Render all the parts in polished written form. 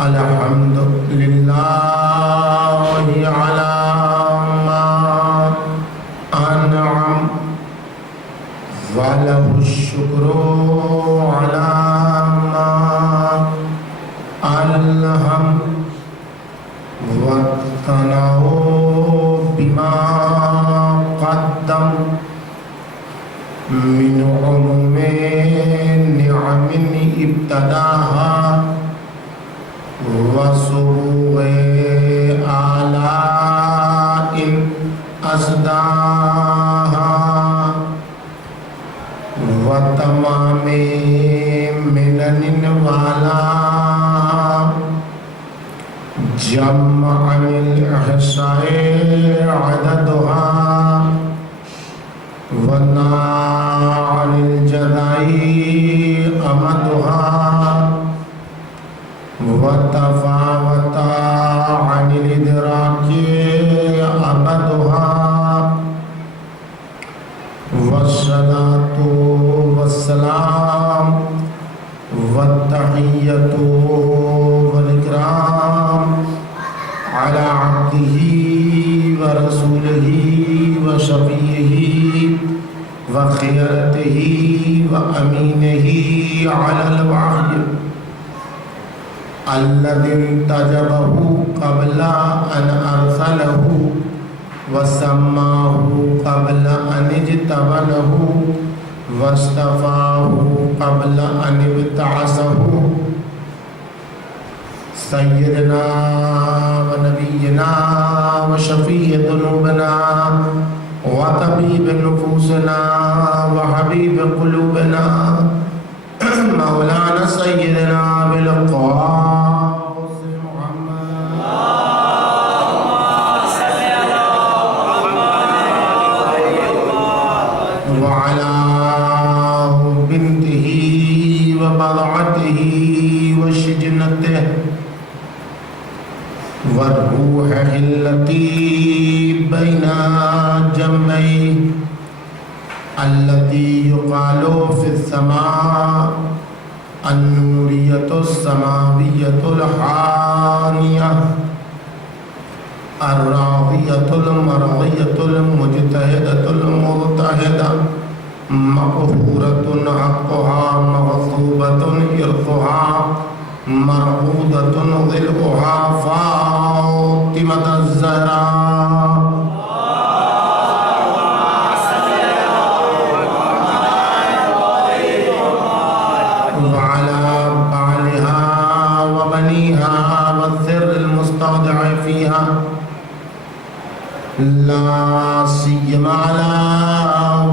الحمد لله على ما أنعم وله الشكر على ما ألهم والثناء بما قدم من عموم نعم ابتداها وسبوغ آلاء أسداها وتمام منن والا جمع الإحصاء عددها وناع الجداء أمدها وتفاوت عن الإدراك أبدها والصلاة والسلام والتحية والإكرام على عبده ورسوله وشفيعه وخيرته وأمينه على الوحي الذي انتجبه قبل أن أرسله وسماه قبل أن اجتبله واصطفاه قبل أن ابتعثه سيدنا ونبينا وشفيع ذنوبنا وطبيب نفوسنا وحبيب قلوبنا مولانا سيدنا بالقاسم محمد وعلى بنته وبضعته وشجنته والروح التي بين جنبيه التي يقال في السماء النورية السماوية الحانية الراضية المرضية المجتهدة المضطهدة مقهورة حقها مغصوبة إرثها مرعودة ظلها فاطمة الزهراء وعلى بعلها وبنيها والسر المستودع فيها لا سيما على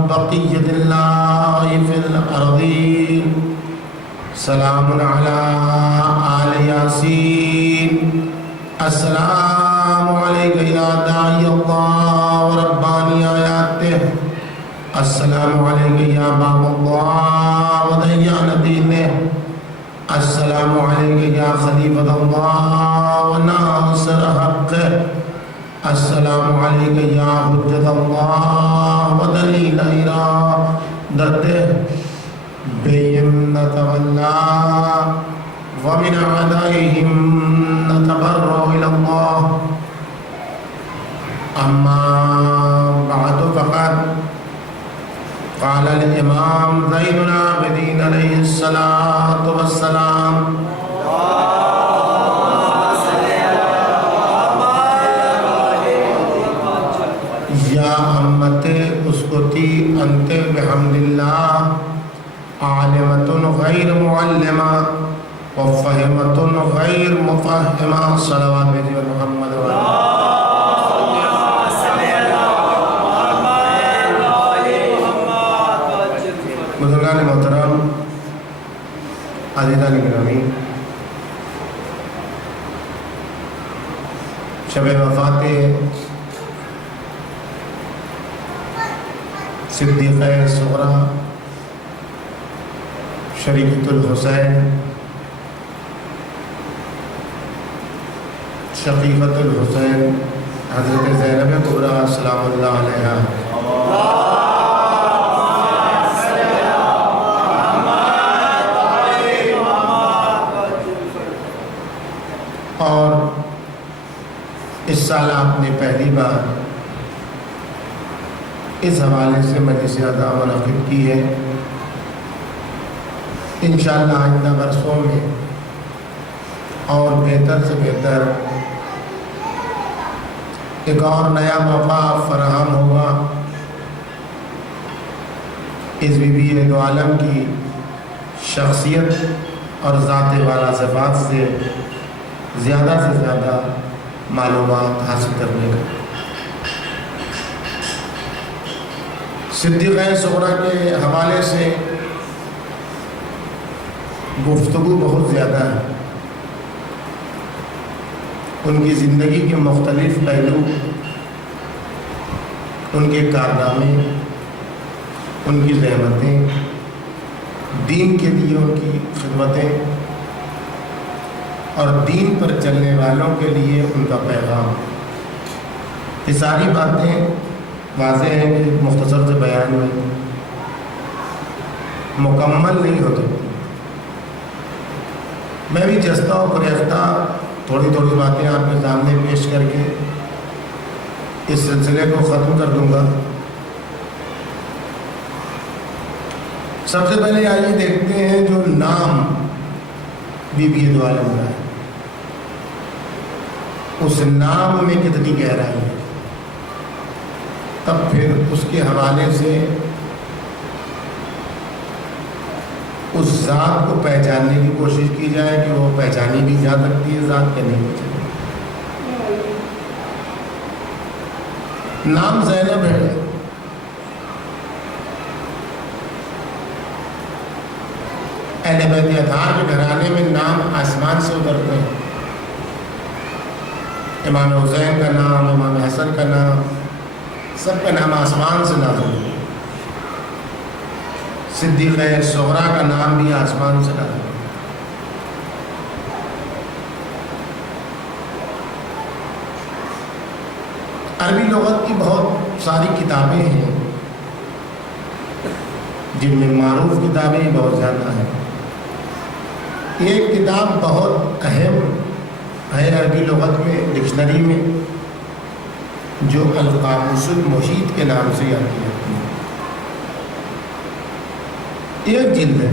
بقية الله في الأرضين سلام على آل ياسين السلام عليك يا داعي الله ورباني آياته السلام عليك يا باب الله وديان دينه السلام عليك يا خليفة الله وناصر حقه السلام عليك يا حجة الله ودليل إرادته بهم نتولى ومن أعدائهم نتبرأ إلى الله أما بعد فقد قال الإمام زين العابدين عليه الصلاة والسلام یا امت اسکتی انت بحمد اللہ عالمت غیر معلمہ وفہمت غیر مفہمہ صلوات بجی محمد بزرگان محترم عزیزان گرامی شب وفات صدیقہ صغریٰ شریفۃ الحسین شقیقۃ الحسین حضرت زینب کبریٰ سلام اللہ علیہا سال آپ نے پہلی بار اس حوالے سے مجلس اعضاء منعقد کی ہے۔ انشاءاللہ آئندہ برسوں میں اور بہتر سے بہتر ایک اور نیا موقع فراہم ہوگا اس بی بی دو عالم کی شخصیت اور ذات والا صفات سے زیادہ معلومات حاصل کرنے کا۔ صدیقہ صغریٰ کے حوالے سے گفتگو بہت زیادہ ہے۔ ان کی زندگی کے مختلف پہلو، ان کے کارنامے، ان کی زحمتیں، دین کے لیے ان کی خدمتیں اور دین پر چلنے والوں کے لیے ان کا پیغام، یہ ساری باتیں واضح ہیں کہ مختصر سے بیان میں مکمل نہیں ہو سکتی۔ میں بھی جستہ و فریفتہ تھوڑی باتیں آپ کے سامنے پیش کر کے اس سلسلے کو ختم کر دوں گا۔ سب سے پہلے آئیے دیکھتے ہیں جو نام بی بی دو عالم کا ہے، اس نام میں کتنی گہرائی ہے، تب پھر اس کے حوالے سے اس ذات کو پہچاننے کی کوشش کی جائے کہ وہ پہچانی بھی جا سکتی ہے، ذات کے نہیں پہچانی۔ نام زینب ہے۔ اہل بیت اطہار کے گھرانے میں نام آسمان سے اترتے ہیں۔ امام حسین کا نام، امام حسن کا نام، سب کا نام آسمان سے نازل ہے۔ صدیقہ صغریٰ کا نام بھی آسمان سے نازل ہے۔ عربی لغت کی بہت ساری کتابیں ہیں، جن میں معروف کتابیں بہت زیادہ ہیں۔ ایک کتاب بہت اہم ہے عربی لغت میں، ڈکشنری میں، جو القاموس المحیط کے نام سے یاد جاتی ہے۔ ایک جلد ہے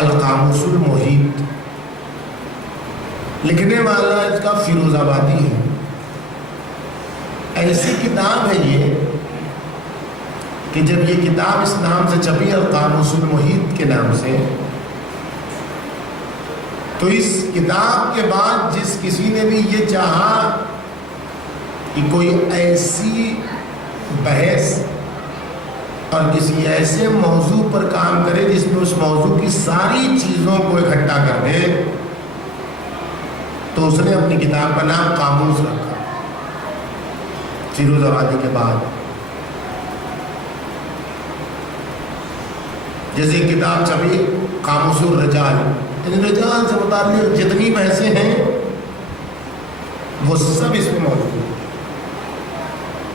القاموس المحیط، لکھنے والا اس کا فیروز آبادی ہے۔ ایسی کتاب ہے یہ کہ جب یہ کتاب اس نام سے چھپی، القاموس المحیط کے نام سے، تو اس کتاب کے بعد جس کسی نے بھی یہ چاہا کہ کوئی ایسی بحث اور کسی ایسے موضوع پر کام کرے جس میں اس موضوع کی ساری چیزوں کو اکٹھا کر دے، تو اس نے اپنی کتاب کا نام قاموس رکھا فیروز آبادی کے بعد۔ جیسے کتاب چھپی قاموس الرجال، یعنی رجال سے متعلق جتنی بحثیں ہیں وہ سب اس میں موجود ہیں۔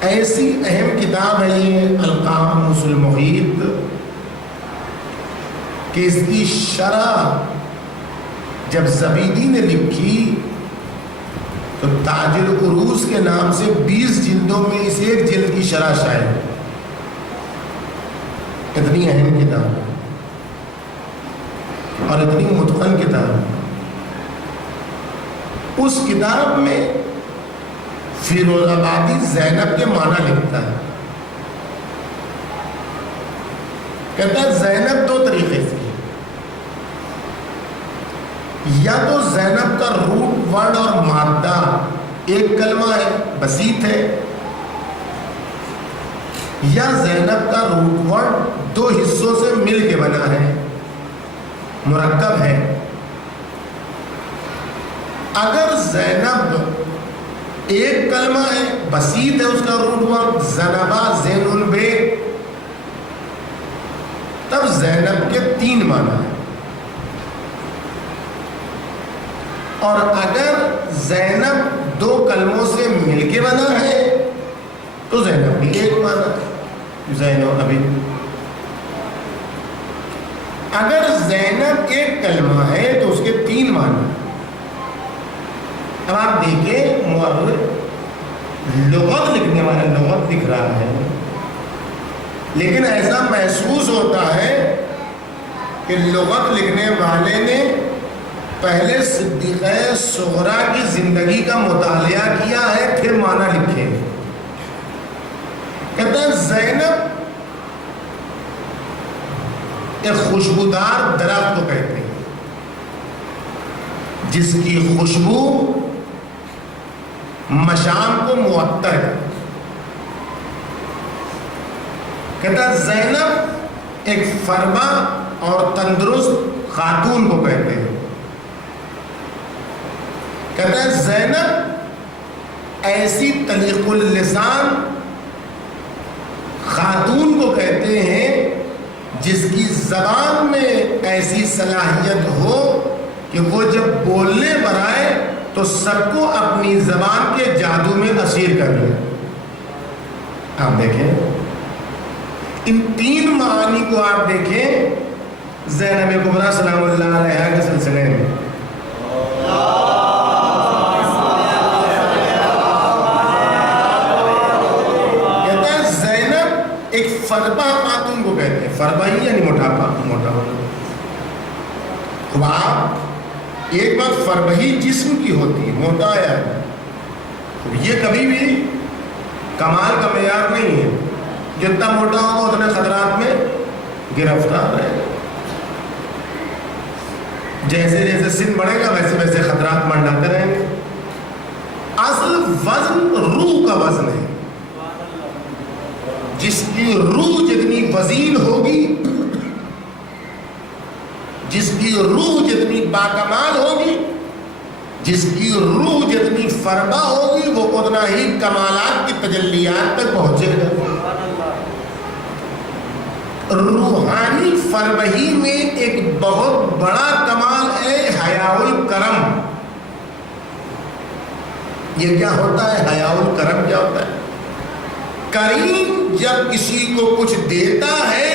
ایسی اہم کتاب ہے یہ القاموس المحیط کہ اس کی شرح جب زبیدی نے لکھی تو تاج العروض کے نام سے 20 جلدوں میں اس ایک جلد کی شرح شائع ہے۔ اتنی اہم کتاب ہے اور اتنی متقن کتاب ہے۔ اس کتاب میں فیروز آبادی زینب کے معنی لکھتا ہے، کہتا ہے زینب دو طریقے سے، یا تو زینب کا روٹ ورڈ اور مادہ ایک کلمہ ہے، بسیط ہے، یا زینب کا روٹ ورڈ دو حصوں سے مل کے بنا ہے، مرکب ہے۔ اگر زینب ایک کلمہ ہے، بسیط ہے، اس کا روٹ ورڈ زنبا زین البے، تب زینب کے 3 معنی ہیں۔ اور اگر زینب 2 کلموں سے مل کے بنا ہے تو زینب بھی ایک معنی ہے، زین و ابی۔ اگر زینب ایک کلمہ ہے تو اس کے 3 معنی ہیں۔ اب آپ دیکھیں مورخ لغت لکھنے والا لغت لکھ رہا ہے، لیکن ایسا محسوس ہوتا ہے کہ لغت لکھنے والے نے پہلے صدیقہ صغریٰ کی زندگی کا مطالعہ کیا ہے پھر معنی لکھے۔ کہتا ہے زینب ایک خوشبودار درخت کو کہتے ہیں جس کی خوشبو مشام کو معطر ہے۔ کہتا ہے زینب ایک فربا اور تندرست خاتون کو کہتے ہیں۔ کہتا ہے زینب ایسی طلیق اللسان خاتون کو کہتے ہیں جس کی زبان میں ایسی صلاحیت ہو کہ وہ جب بولنے برائے تو سب کو اپنی زبان کے جادو میں اسیر کر لے۔ آپ دیکھیں ان تین معانی کو، آپ دیکھیں زینب کبریٰ سلام اللہ علیہا کے سلسلے میں۔ کہتا ہے زینب ایک فربا خاتون کو کہتے ہیں، فربا ہی یعنی موٹاپا، موٹا ہونا۔ اب آپ ایک بات فربہی جسم کی ہوتی ہے، موٹا ہے، یہ کبھی بھی کمال کا معیار نہیں ہے۔ جتنا موٹا ہوگا اتنے خطرات میں گرفتار رہے گا، جیسے جیسے سن بڑھے گا ویسے ویسے خطرات منڈاتے رہیں گے۔ اصل وزن روح کا وزن ہے، جس کی روح جتنی وزین ہوگی، جس کی روح جتنی باکمال ہوگی، جس کی روح جتنی فربا ہوگی، وہ اتنا ہی کمالات کی تجلیات تک پہنچے گا۔ روحانی فربہی میں ایک بہت بڑا کمال ہے حیاء الکرم۔ یہ کیا ہوتا ہے حیاء الکرم؟ کیا ہوتا ہے؟ کریم جب کسی کو کچھ دیتا ہے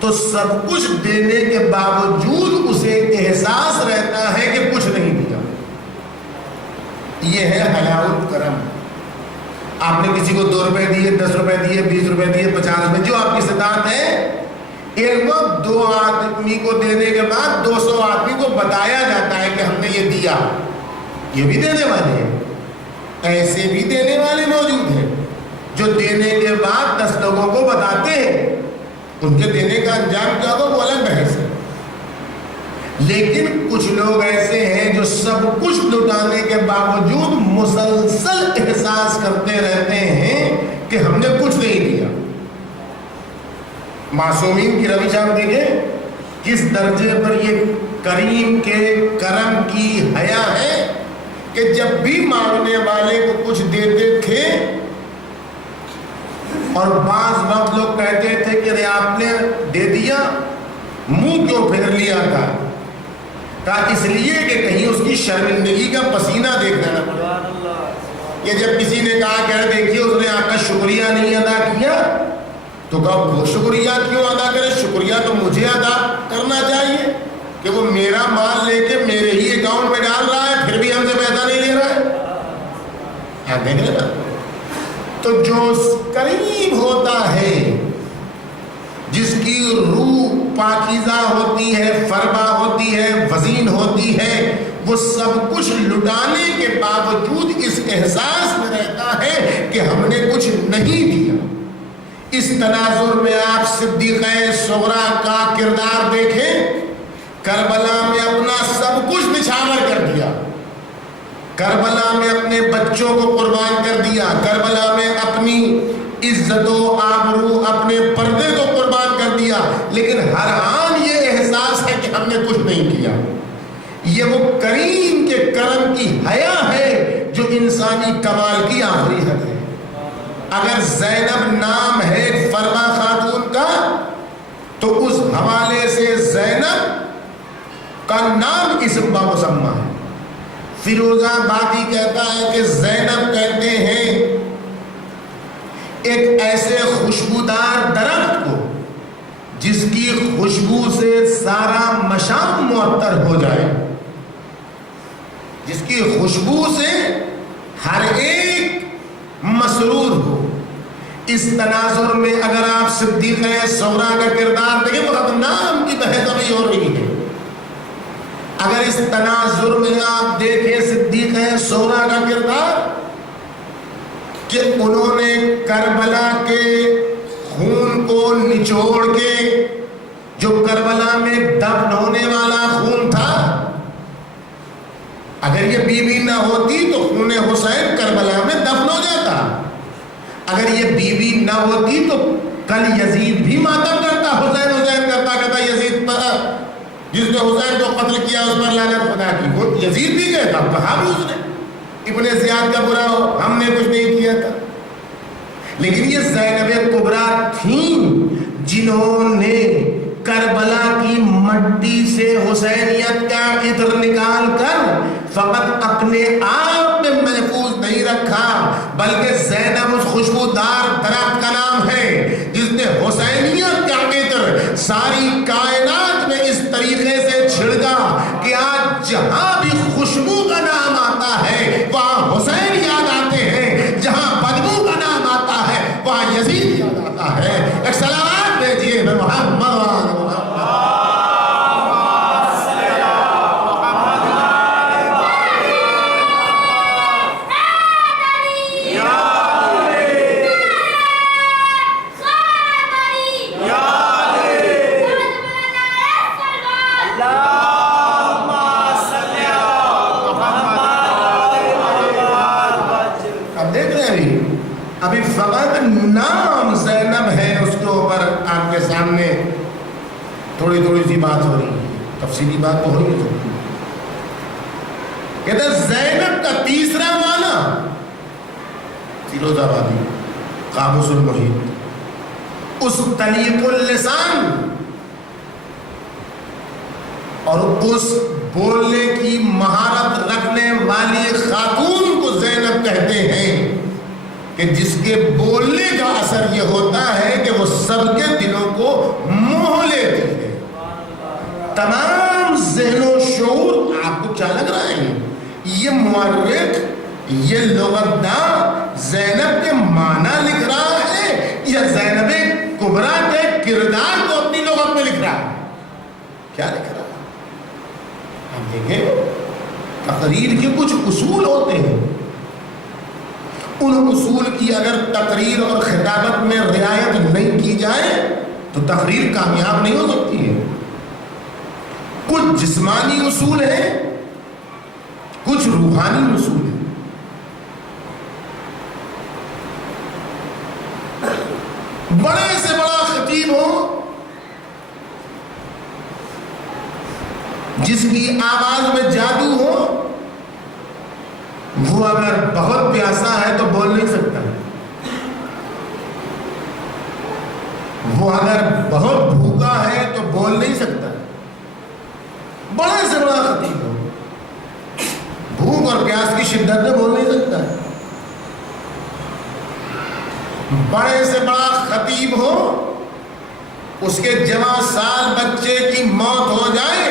تو سب کچھ دینے کے باوجود اسے احساس رہتا ہے کہ کچھ نہیں دیا۔ یہ ہے حیاء الکرم۔ آپ نے کسی کو 2 روپے دیے، 10 روپے دیے، 20 روپے دیے، 50 روپے، جو آپ کی استطاعت ہے، ایک وقت 2 آدمی کو دینے کے بعد 200 آدمی کو بتایا جاتا ہے کہ ہم نے یہ دیا۔ یہ بھی دینے والے ہیں، ایسے بھی دینے والے موجود ہیں جو دینے کے بعد 10 لوگوں کو بتاتے ہیں، ان کے دینے کا انجام کیا ہوگا وہ الگ بحث ہے۔ لیکن کچھ لوگ ایسے ہیں جو سب کچھ لٹانے کے باوجود مسلسل احساس کرتے رہتے ہیں کہ ہم نے کچھ نہیں دیا۔ معصومین کی روش آپ دیکھیں کس درجے پر یہ کریم کے کرم کی حیا ہے کہ جب بھی مانگنے والے کو کچھ دیتے تھے، اور بعض وقت لوگ کہتے تھے کہ آپ نے دے دیا، منہ کیوں پھیر لیا تھا؟ کہا اس لیے کہ کہیں اس کی شرمندگی کا پسینہ دیکھنا نہ پڑے۔ یہ جب کسی نے کہا کہ دیکھیے اس نے آپ کا شکریہ نہیں ادا کیا، تو کہا وہ شکریہ کیوں ادا کرے؟ شکریہ تو مجھے ادا کرنا چاہیے کہ وہ میرا مال لے کے میرے ہی اکاؤنٹ میں ڈال رہا ہے، پھر بھی ہم سے پیسہ نہیں لے رہا ہے۔ آپ دیکھ لیں نا، تو جو کریم ہوتا ہے، جس کی روح پاکیزہ ہوتی ہے، فربا ہوتی ہے، وزین ہوتی ہے، وہ سب کچھ لٹانے کے باوجود اس احساس میں رہتا ہے کہ ہم نے کچھ نہیں دیا۔ اس تناظر میں آپ صدیقہ صغریٰ کا کردار دیکھیں۔ کربلا میں اپنا سب کچھ نچھاور کر دیا، کربلا میں اپنے بچوں کو قربان کر دیا، کربلا میں اپنی عزت و آبرو، اپنے پردے کو قربان کر دیا، لیکن ہر آن یہ احساس ہے کہ ہم نے کچھ نہیں کیا۔ یہ وہ کریم کے کرم کی حیا ہے جو انسانی کمال کی آخری حد ہے۔ اگر زینب نام ہے فرما خاتون کا، تو اس حوالے سے زینب کا نام اسم بامسمہ ہے۔ فیروز آبادی کہتا ہے کہ زینب کہتے ہیں ایک ایسے خوشبودار درخت کو جس کی خوشبو سے سارا مشام معطر ہو جائے، جس کی خوشبو سے ہر ایک مسرور ہو. اس تناظر میں اگر آپ صدیقہ صغریٰ کا کردار دیکھیں، بہت نام کی بحث ابھی ہو رہی ہے. اگر اس تناظر میں آپ دیکھیں صدیقہ صغریٰ کا کردار، کہ انہوں نے کربلا کے خون کو نچوڑ کے، جو کربلا میں دفن ہونے والا خون تھا، اگر یہ بی بی نہ ہوتی تو خون حسین کربلا میں دفن ہو جاتا. اگر یہ بی بی نہ ہوتی تو کل یزید بھی ماتم کرتا، حسین حسین کرتا، کہتا یزید پر جس نے حسین کو قتل کیا اس پر لعنت خدا کی. وہ یزید بھی کہتا، کہا بھی اس نے ابن زیاد کا برا ہو، ہم نے کچھ نہیں کیا تھا. لیکن یہ زینب کبریٰ تھیں جنہوں نے کربلا کی مٹی سے حسینیت کا عطر نکال کر فقط اپنے آپ میں محفوظ نہیں رکھا، بلکہ زینب اس خوشبودار درخت کا نام ہے جس نے حسینیت کا عطر ساری کائنات میں اس طریقے سے چھڑکا کہ آج جہاں بھی خوشبو کا نام آتا ہے وہاں حسین یاد آتے ہیں، جہاں بدبو کا نام آتا ہے وہاں یزید یاد آتا ہے. ایک سلامات بھیجیے محمد. ابھی فقط نام زینب ہے، اس کے اوپر آپ کے سامنے تھوڑی تھوڑی سی بات ہو رہی ہے، تفصیلی بات تو ہو نہیں سکتی. کہتے ہیں زینب کا تیسرا معنی فیروز آبادی، قابوس المحیط، اس طلیق اللسان اور اس بولنے کی مہارت رکھنے والی خاتون کو زینب کہتے ہیں کہ جس کے بولنے کا اثر یہ ہوتا ہے کہ وہ سب کے دلوں کو موہ لیتی ہے. تمام ذہن و شعور آپ کو کیا لگ رہا ہے؟ یہ مورخ، یہ لغتدان زینب کے معنی لکھ رہا ہے یا زینب کبریٰ کے کردار کو اپنی لغت میں لکھ رہا ہے؟ کیا لکھ رہا ہے؟ آپ دیکھیں، تقریر کے کچھ اصول ہوتے ہیں، ان اصول کی اگر تقریر اور خطابت میں رعایت نہیں کی جائے تو تقریر کامیاب نہیں ہو سکتی ہے. کچھ جسمانی اصول ہیں، کچھ روحانی اصول ہیں. بڑے سے بڑا خطیب ہو، جس کی آواز میں جادو ہو، وہ اگر بہت پیاسا ہے تو بول نہیں سکتا، وہ اگر بہت بھوکا ہے تو بول نہیں سکتا. بڑے سے بڑا خطیب ہو، بھوک اور پیاس کی شدت میں بول نہیں سکتا. بڑے سے بڑا خطیب ہو، اس کے جوان سال بچے کی موت ہو جائے،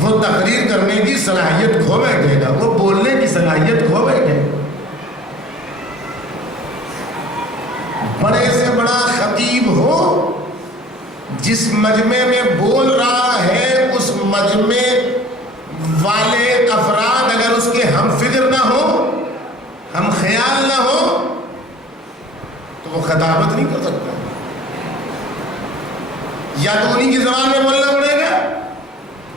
وہ تقریر کرنے کی صلاحیت کھو بیٹھے گا، وہ بولنے کی صلاحیت کھو بیٹھے گا. بڑے سے بڑا خطیب ہو، جس مجمع میں بول رہا ہے اس مجمع والے افراد اگر اس کے ہم فکر نہ ہو، ہم خیال نہ ہو، تو وہ خطابت نہیں کر سکتا. یا تو انہی کی زبان میں بولنا پڑے گا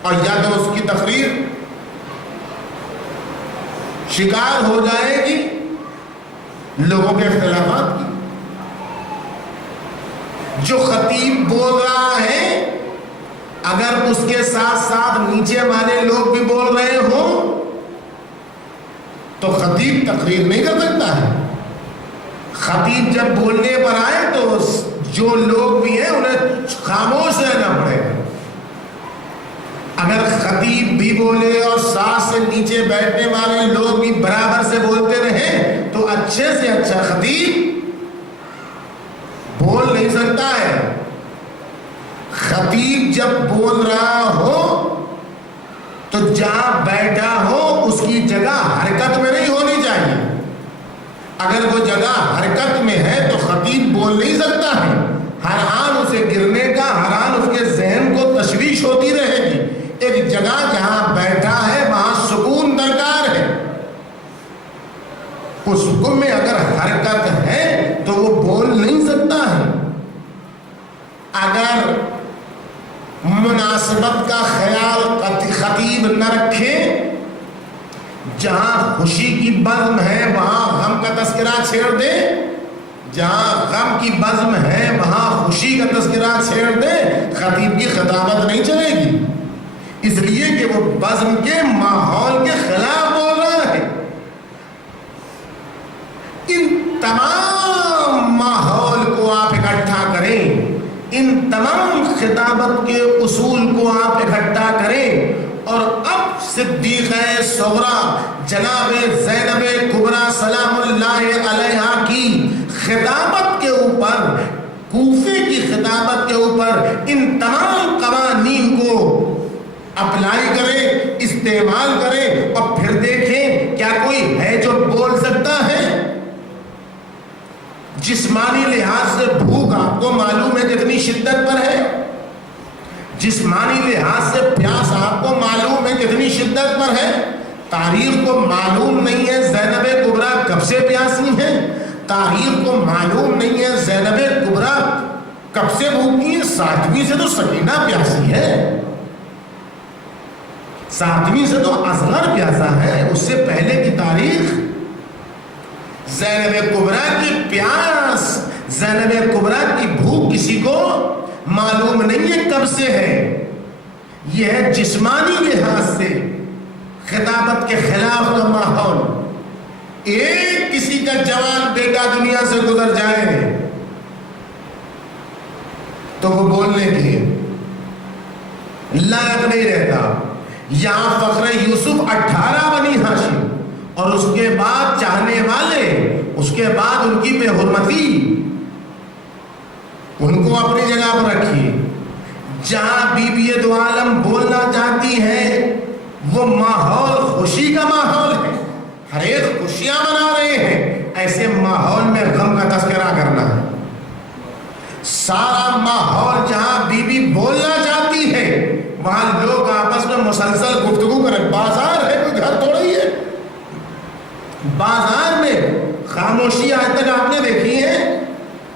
اور یا تو اس کی تقریر شکار ہو جائے گی لوگوں کے اختلافات کی. جو خطیب بول رہا ہے اگر اس کے ساتھ ساتھ نیچے والے لوگ بھی بول رہے ہوں تو خطیب تقریر نہیں کر سکتا ہے. خطیب جب بولنے پر آئے تو جو لوگ بھی ہیں انہیں خاموش رہنا پڑے گا. اگر خطیب بھی بولے اور ساتھ سے نیچے بیٹھنے والے لوگ بھی برابر سے بولتے رہیں تو اچھے سے اچھا خطیب بول نہیں سکتا ہے. خطیب جب بول رہا ہو تو جہاں بیٹھا ہو اس کی جگہ حرکت میں نہیں ہونی چاہیے. اگر وہ جگہ حرکت میں ہے تو خطیب بول نہیں سکتا ہے. ہر آن اسے گرنے کا، ہر آن اس کے ذہن کو تشویش ہوتی رہے گی. ایک جگہ جہاں بیٹھا ہے وہاں سکون درکار ہے. اس حکم میں اگر حرکت ہے تو وہ بول نہیں سکتا ہے. اگر مناسبت کا خیال خطیب نہ رکھے، جہاں خوشی کی بزم ہے وہاں غم کا تذکرہ چھیڑ دے، جہاں غم کی بزم ہے وہاں خوشی کا تذکرہ چھیڑ دے، خطیب کی خطابت نہیں چلے گی. اس لیے کہ وہ بزم کے ماحول کے خلاف بول رہا ہے. ان تمام ماحول کو آپ اکٹھا کریں، ان تمام خطابت کے اصول کو آپ اکٹھا کریں، اور اب صدیقہ صغریٰ جناب زینب کبریٰ سلام اللہ علیہا کی خطابت کے اوپر، کوفے کی خطابت کے اوپر ان تمام قوانین کو اپلائی کریں، استعمال کریں، اور پھر دیکھیں کیا کوئی ہے جو بول سکتا ہے. جسمانی لحاظ سے بھوک آپ کو معلوم ہے کتنی شدت پر ہے، جسمانی لحاظ سے پیاس آپ کو معلوم ہے کتنی شدت پر ہے. تاریخ کو معلوم نہیں ہے زینب کبریٰ کب سے پیاسی ہے، تاریخ کو معلوم نہیں ہے زینب کبریٰ کب سے بھوکی ہے. 7ویں سے تو سکینہ پیاسی ہے، 7ویں سے تو اصغر پیاسا ہے. اس سے پہلے کی تاریخ زینب کبریٰ کی پیاس، زینب کبریٰ کی بھوک کسی کو معلوم نہیں ہے کب سے ہے. یہ ہے جسمانی لحاظ سے خطابت کے خلاف کا ماحول. ایک کسی کا جوان بیٹا دنیا سے گزر جائے تو وہ بولنے کی لائق نہیں رہتا. یہاں فخر یوسف 18 بنی ہاشم، اور اس کے بعد چاہنے والے، اس کے بعد ان کی بے حرمتی، ان کو اپنی جگہ پر رکھیے. جہاں بی بی دو عالم بولنا چاہتی ہے وہ ماحول خوشی کا ماحول ہے، ہر ایک خوشیاں منا رہے ہیں. ایسے ماحول میں غم کا تذکرہ کرنا ہے. سارا ماحول جہاں بی بی بولنا چاہتی ہے وہاں لوگ آپس میں مسلسل گفتگو کریں. بازار ہے، کوئی گھر تھوڑا ہی ہے. بازار میں خاموشی آج تک آپ نے دیکھی ہے؟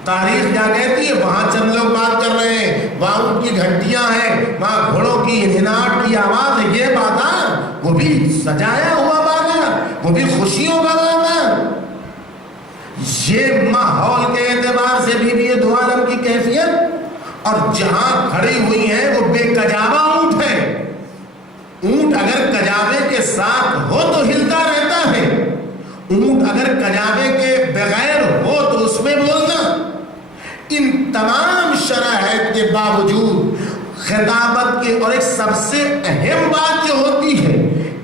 تاریخ کیا کہتی ہے؟ وہاں چند لوگ بات کر رہے ہیں، وہاں ان کی گھنٹیاں ہیں، وہاں گھوڑوں کی ہناٹ کی آواز ہے. یہ بازار، وہ بھی سجایا ہوا بازار، وہ بھی خوشیوں کا بازار. یہ ماحول کے اعتبار سے بی بی دو عالم کی کیفیت. اور جہاں کھڑی ہوئی ہیں وہ بے کجاوہ اونٹ ہے. اونٹ اگر کجاوے کے ساتھ ہو تو ہلتا رہتا ہے، اونٹ اگر کجاوے کے بغیر ہو تو اس میں بولنا. ان تمام شرائط کے باوجود خطابت کے، اور ایک سب سے اہم بات جو ہوتی ہے،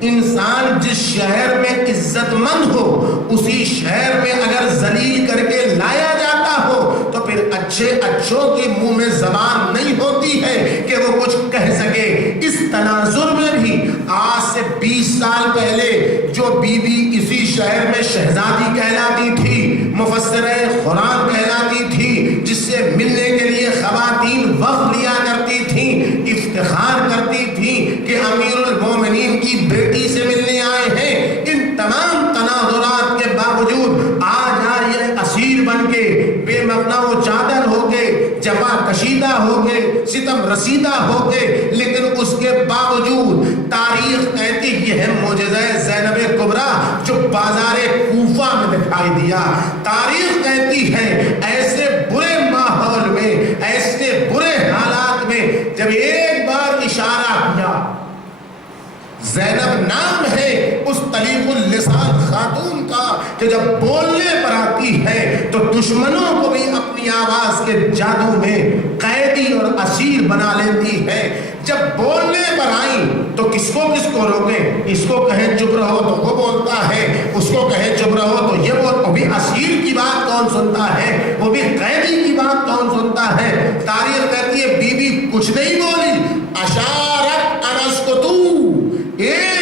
انسان جس شہر میں عزت مند ہو اسی شہر میں اگر ذلیل کر کے لایا جاتا ہو تو پھر اچھے اچھوں کے منہ میں زبان نہیں ہوتی ہے کہ وہ کچھ کہہ سکے. اس تناظر میں بھی آج سے 20 سال پہلے جو بی بی اسی شہر میں شہزادی کہلاتی تھی، مفسرہ قرآن کہلاتی تھی، جس سے ملنے کے لیے خواتین وقت لیا کرتی تھیں، افتخار کرتی تھیں کہ امیر المومنین کی بیٹی سے ملنے آئے ہیں. ان تمام تناظرات کے باوجود آج یہ اسیر بن کے بے مغنا و چادر ہو گئے، جفا کشیدہ ہو گئے، ستم رسیدہ ہو گئے. لیکن اس کے باوجود تاریخ کہتی یہ ہے معجزہ زینب کبریٰ جو بازار کوفہ میں دکھائی دیا. تاریخ کہتی ہے ایسے برے ماحول میں، ایسے برے حالات میں جب ایک بار اشارہ کیا، زینب نام ہے اس طلیق اللسان خاتون کا کہ جب بولنے پر آتی ہے تو دشمنوں کو بھی اپنی آواز کے جادو میں قیدی اور اسیر بنا لیتی ہے. جب بولنے پر آئیں تو کس کو روکیں؟ اس کو کہیں چپ رہو تو وہ بولتا ہے، اس کو کہیں چپ رہو تو یہ وہ بھی اسیر کی بات کون سنتا ہے، وہ بھی قیدی کی بات کون سنتا ہے. تاریخ کہتی ہے بی بی کچھ نہیں بولی، اشارت انسکتو، ایک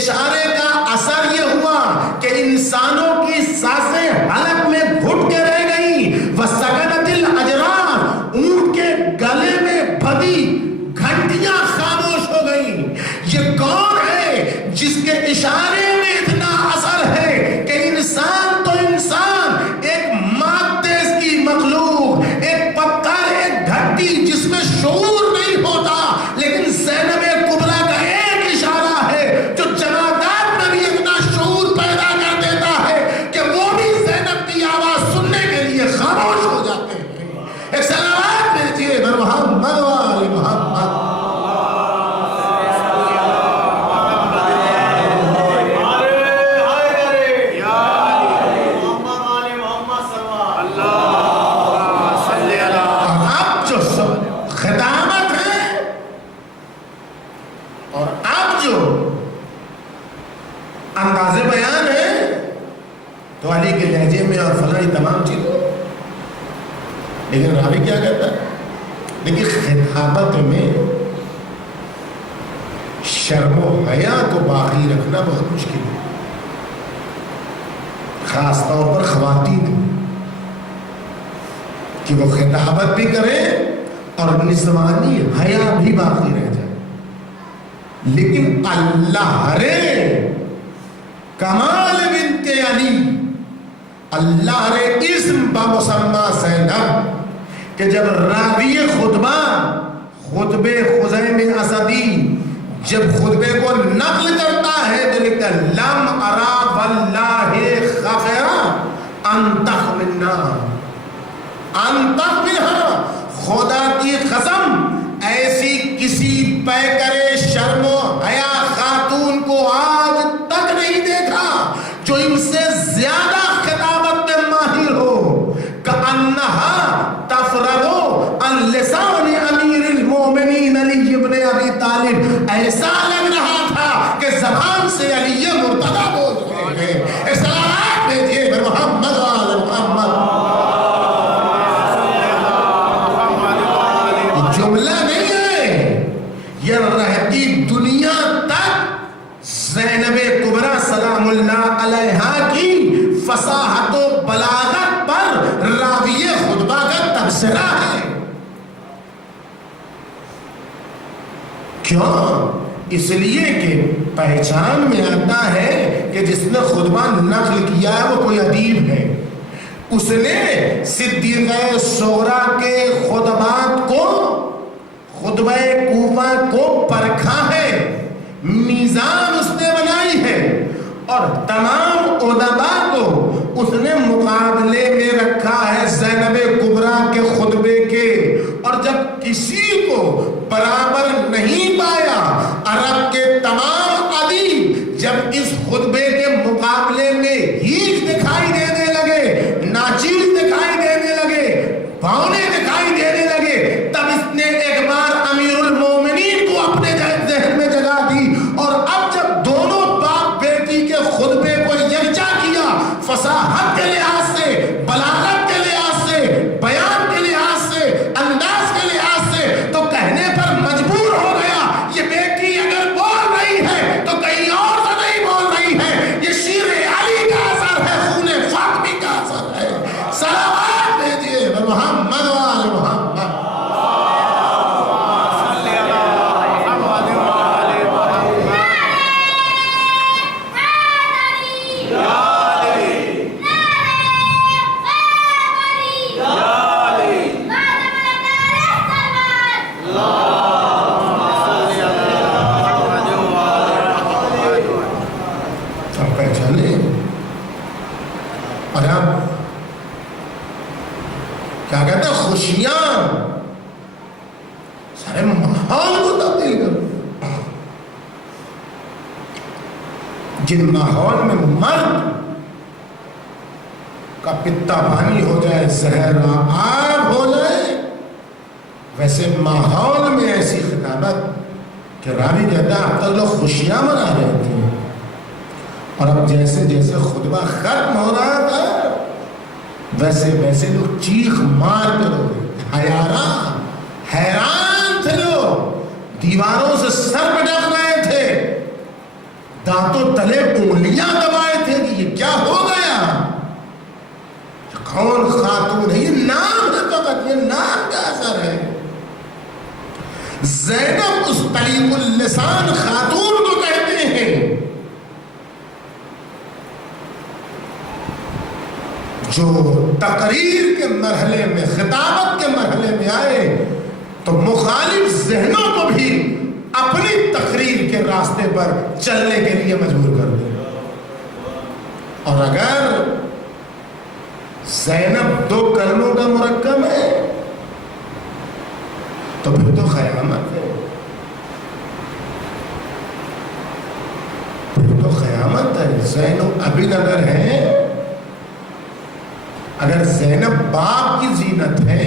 اشارے کا اثر یہ ہوا کہ انسانوں کی سانسیں حلق میں گھٹ کے رہ گئیں. وَسَكَنَتِ الْأَجْرَارُ، اونٹ کے گلے میں بھدی گھنٹیاں خاموش ہو گئیں. یہ کون ہے جس کے اشارے میں اتنا اثر ہے کہ انسان تو انسان، ایک مادے کی مخلوق، ایک پتھر، ایک گھٹی جس میں شعور نہیں ہوتا، لیکن زینب کبریٰ کا ایک اشارہ ہے جو جمادات میں بھی اتنا شعور پیدا کر دیتا ہے کہ وہ بھی زینب کی آواز سننے کے لیے خاموش ہو جاتے ہیں. ایک سلامات بھیجیے محمد وآل محمد. انداز بیان ہے تو علی کے لہجے میں اور فلاں تمام چیزیں، لیکن راوی کیا کہتا ہے؟ دیکھیے خطابت میں شرم و حیا کو باقی رکھنا بہت مشکل ہے، خاص طور پر خواتین کہ وہ خطابت بھی کریں اور نسوانی حیا بھی باقی رہ جائے. لیکن اللہ رے کمال بنت علی، اللہ رے اسم بمسمى زینب، کہ جب راوی خطبہ خطبے خزیم اسدی جب خطبے کو نقل کرتا ہے تو لکھتا ہے لم ارا واللہ خفرا ان تخمنا، ان تخمنا، خدا کی قسم ایسی کسی پیکر شرم و حیا خاتون کو آج تک نہیں دیکھا جو ان سے زیادہ خطابت میں ماہر ہو. کأنہا تفرغ عن لسان امیر المومنین علی ابن ابی طالب، ایسا لگ رہا تھا کہ زبان سے علی مرتضی بول رہے ہیں. سلامات بھیجیے محمد وآل محمد. جملہ نہیں ہے، یہ رہتی دنیا تک زینب کبریٰ سلام اللہ علیہا کی فصاحت و بلاغت پر راوی خطبہ کا تبصرہ ہے. کیوں؟ اس لیے کہ پہچان میں آتا ہے کہ جس نے خطبہ نقل کیا ہے وہ کوئی ادیب ہے. اس نے صدیقہ صغریٰ کے خطبات کو، خطبہ کوفہ کو پرکھا ہے، میزان اس نے بنائی ہے، اور تمام ادباء کو اس نے مقابلے میں رکھا ہے زینب کبریٰ کے خطبے کے. اور جب کسی کو برابر نہیں پایا، عرب کے تمام ادیب جب اس خطبے کے مقابلے میں ہیچ دکھائی دینے لگے، ناچیز دکھائی دینے لگے، بھاؤنے دکھائی دینے لگے، تب اس نے ایک بار امیر المومنین کو اپنے ذہن میں جگہ دی. اور اب جب دونوں باپ بیٹی کے خطبے کو یکجا کیا، فصاحت کے لحاظ سے، بلاغت کے لحاظ سے، بیان کے لحاظ سے، انداز کے لحاظ سے، تو کہنے پر مجبور ہو گیا یہ بیٹی اگر بول رہی ہے تو کہیں اور سے نہیں بول رہی ہے، یہ شیر علی کا اثر ہے، خون فاطمی کا اثر ہے. سلامات بھیجیے محمد وآل محمد. اور اب کیا کہتے ہیں، خوشیاں سارے ماحول کو تبدیل کر. جن ماحول میں مرد کا پتا پانی ہو جائے، زہر آب ہو جائے، ویسے ماحول میں ایسی خطابت کہ راوی کہتا ہے اب تک لوگ خوشیاں منا رہے تھے، اور اب جیسے جیسے خطبہ ختم ہو رہا تھا ویسے ویسے لوگ چیخ مار کر ہو گئے. حیران تھے لوگ، دیواروں سے سر پٹک رہے تھے، دانتوں تلے انگلیاں دبائے تھے کہ یہ کیا ہو گیا، کون خاتون ہے، یہ نام ہے فقط، یہ نام کا اثر ہے۔ زینب اس طلیق اللسان خاتون کو کہتے ہیں جو تقریر کے مرحلے میں، خطابت کے مرحلے میں آئے تو مخالف ذہنوں کو بھی اپنی تقریر کے راستے پر چلنے کے لیے مجبور کر دے۔ اور اگر زینب دو کلموں کا مرکب ہے تو پھر تو قیامت ہے، پھر تو قیامت ہے۔ زینب عبید اگر ہے، اگر زینب باپ کی زینت ہے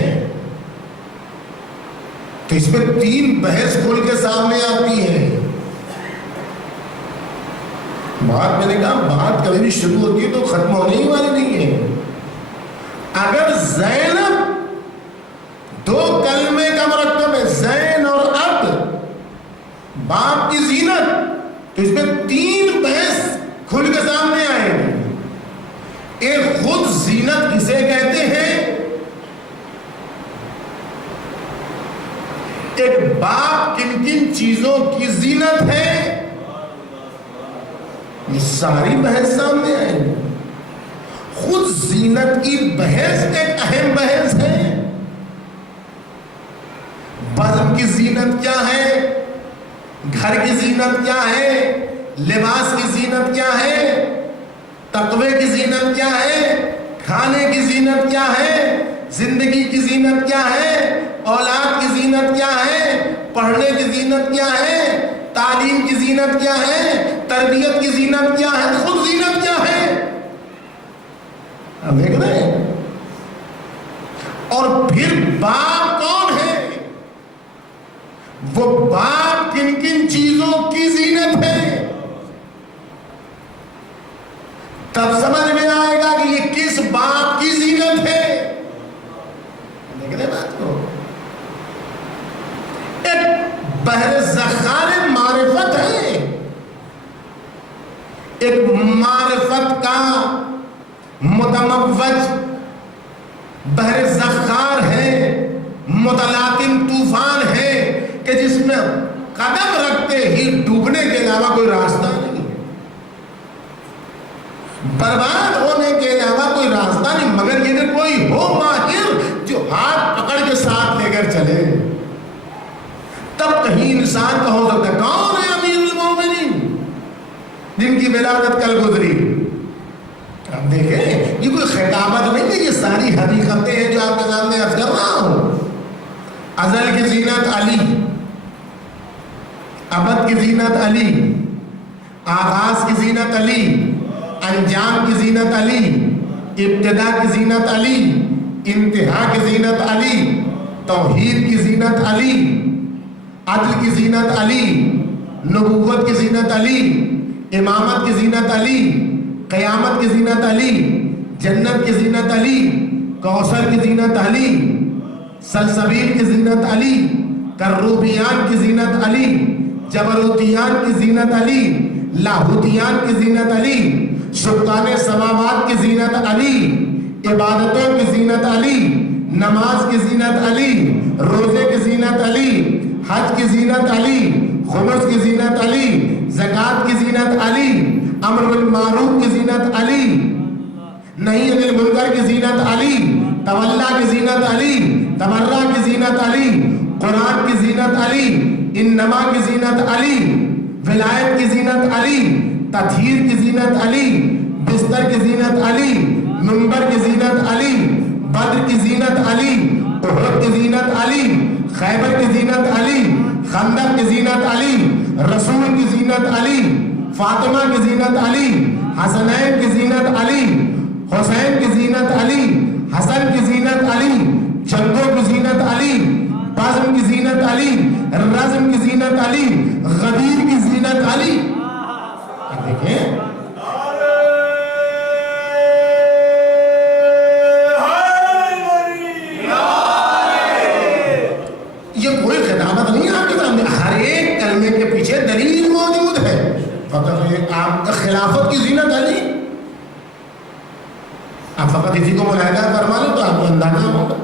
تو اس میں 3 بحث کھل کے سامنے آتی ہے۔ بات میں نے کہا بات کبھی بھی شروع ہوتی ہے تو ختم ہونے ہی والی نہیں ہے۔ اگر زینب 2 کلمے کا مرکب ہے، زین اور اب، باپ کی زینت، تو اس میں 3 بحث کھل کے سامنے آئے گی۔ ایک خود زینت کسے کہتے ہیں، ایک باپ کن کن چیزوں کی زینت ہے، یہ ساری بحث سامنے آئے گی۔ خود زینت کی بحث ایک اہم بحث ہے۔ بدن کی زینت کیا ہے، گھر کی زینت کیا ہے، لباس کی زینت کیا ہے، تقوی کی زینت کیا ہے، کھانے کی زینت کیا ہے، زندگی کی زینت کیا ہے، اولاد کی زینت کیا ہے، پڑھنے کی زینت کیا ہے، تعلیم کی زینت کیا ہے، تربیت کی زینت کیا ہے، خود زینت کیا ہے، آپ دیکھ رہے ہیں۔ اور پھر باپ کون ہے، وہ باپ کن کن چیزوں کی زینت ہے، تب سمجھ میں آئے گا کہ یہ کس باپ کی زینت ہے۔ دیکھ رہے بات کو، ایک بحر ذخائر معرفت ہے، ایک معرفت کا متموج بحر ذخائر ہے، متلاطم طوفان ہے کہ جس میں قدم رکھتے ہی ڈوبنے کے علاوہ کوئی راستہ نہیں، برباد ہونے کے علاوہ کوئی راستہ نہیں، مگر یہ کہ کوئی ہو ماہر جو ہاتھ پکڑ کے ساتھ لے کر چلے، تب کہیں انسان کا ہو سکتا ہے۔ کون ہے امیر المومنین جن کی ولادت کل گزری؟ آپ دیکھیں یہ کوئی خطابت نہیں ہے، یہ ساری حقیقتیں ہیں جو آپ کے سامنے عرض کر رہا ہوں۔ ازل کی زینت علی، ابد کی زینت علی، آغاز کی زینت علی، انجام کی زینت علی، ابتدا کی زینت علی، انتہا کی زینت علی، توحید کی زینت علی، عدل کی زینت علی، نبوت کی زینت علی، امامت کی زینت علی، قیامت کی زینت علی، جنت کی زینت علی، کوثر کی زینت علی، سلسبیل کی زینت علی، کروبیان کی زینت علی، جبروتیان کی زینت علی، لاہوتیان کی زینت علی، سلطان سماوات کی زینت علی، عبادتوں کی زینت علی، نماز کی زینت علی، روزے کی زینت علی، حج کی زینت علی، خمس کی زینت علی، زکوٰۃ کی زینت علی، امر بالمعروف کی زینت علی، نہی عن المنکر کی زینت علی، تولا کی زینت علی، تبرع کی زینت علی، قرآن کی زینت علی، انما کی زینت علی، ولایت کی زینت علی، تطہیر کی زینت علی، بستر کی زینت علی، منبر کی زینت علی، بدر کی زینت علی، احد کی زینت علی، خیبر کی زینت علی، خندق کی زینت علی، رسول کی زینت علی، فاطمہ کی زینت علی، حسنین کی زینت علی، حسین کی زینت علی، حسن کی زینت علی، جنگوں کی زینت علی، بزم کی زینت علی، رزم کی زینت علی، غدیر کی زینت علی۔ دیکھیں یہ کوئی خطابت نہیں، آپ کے سامنے ہر ایک کلمے کے پیچھے دلیل موجود ہے، فقط آپ خلافت کی زینت ہے نہیں، آپ فقط اسی کو ملاحظہ فرما لیں تو آپ کو اندازہ ہوگا۔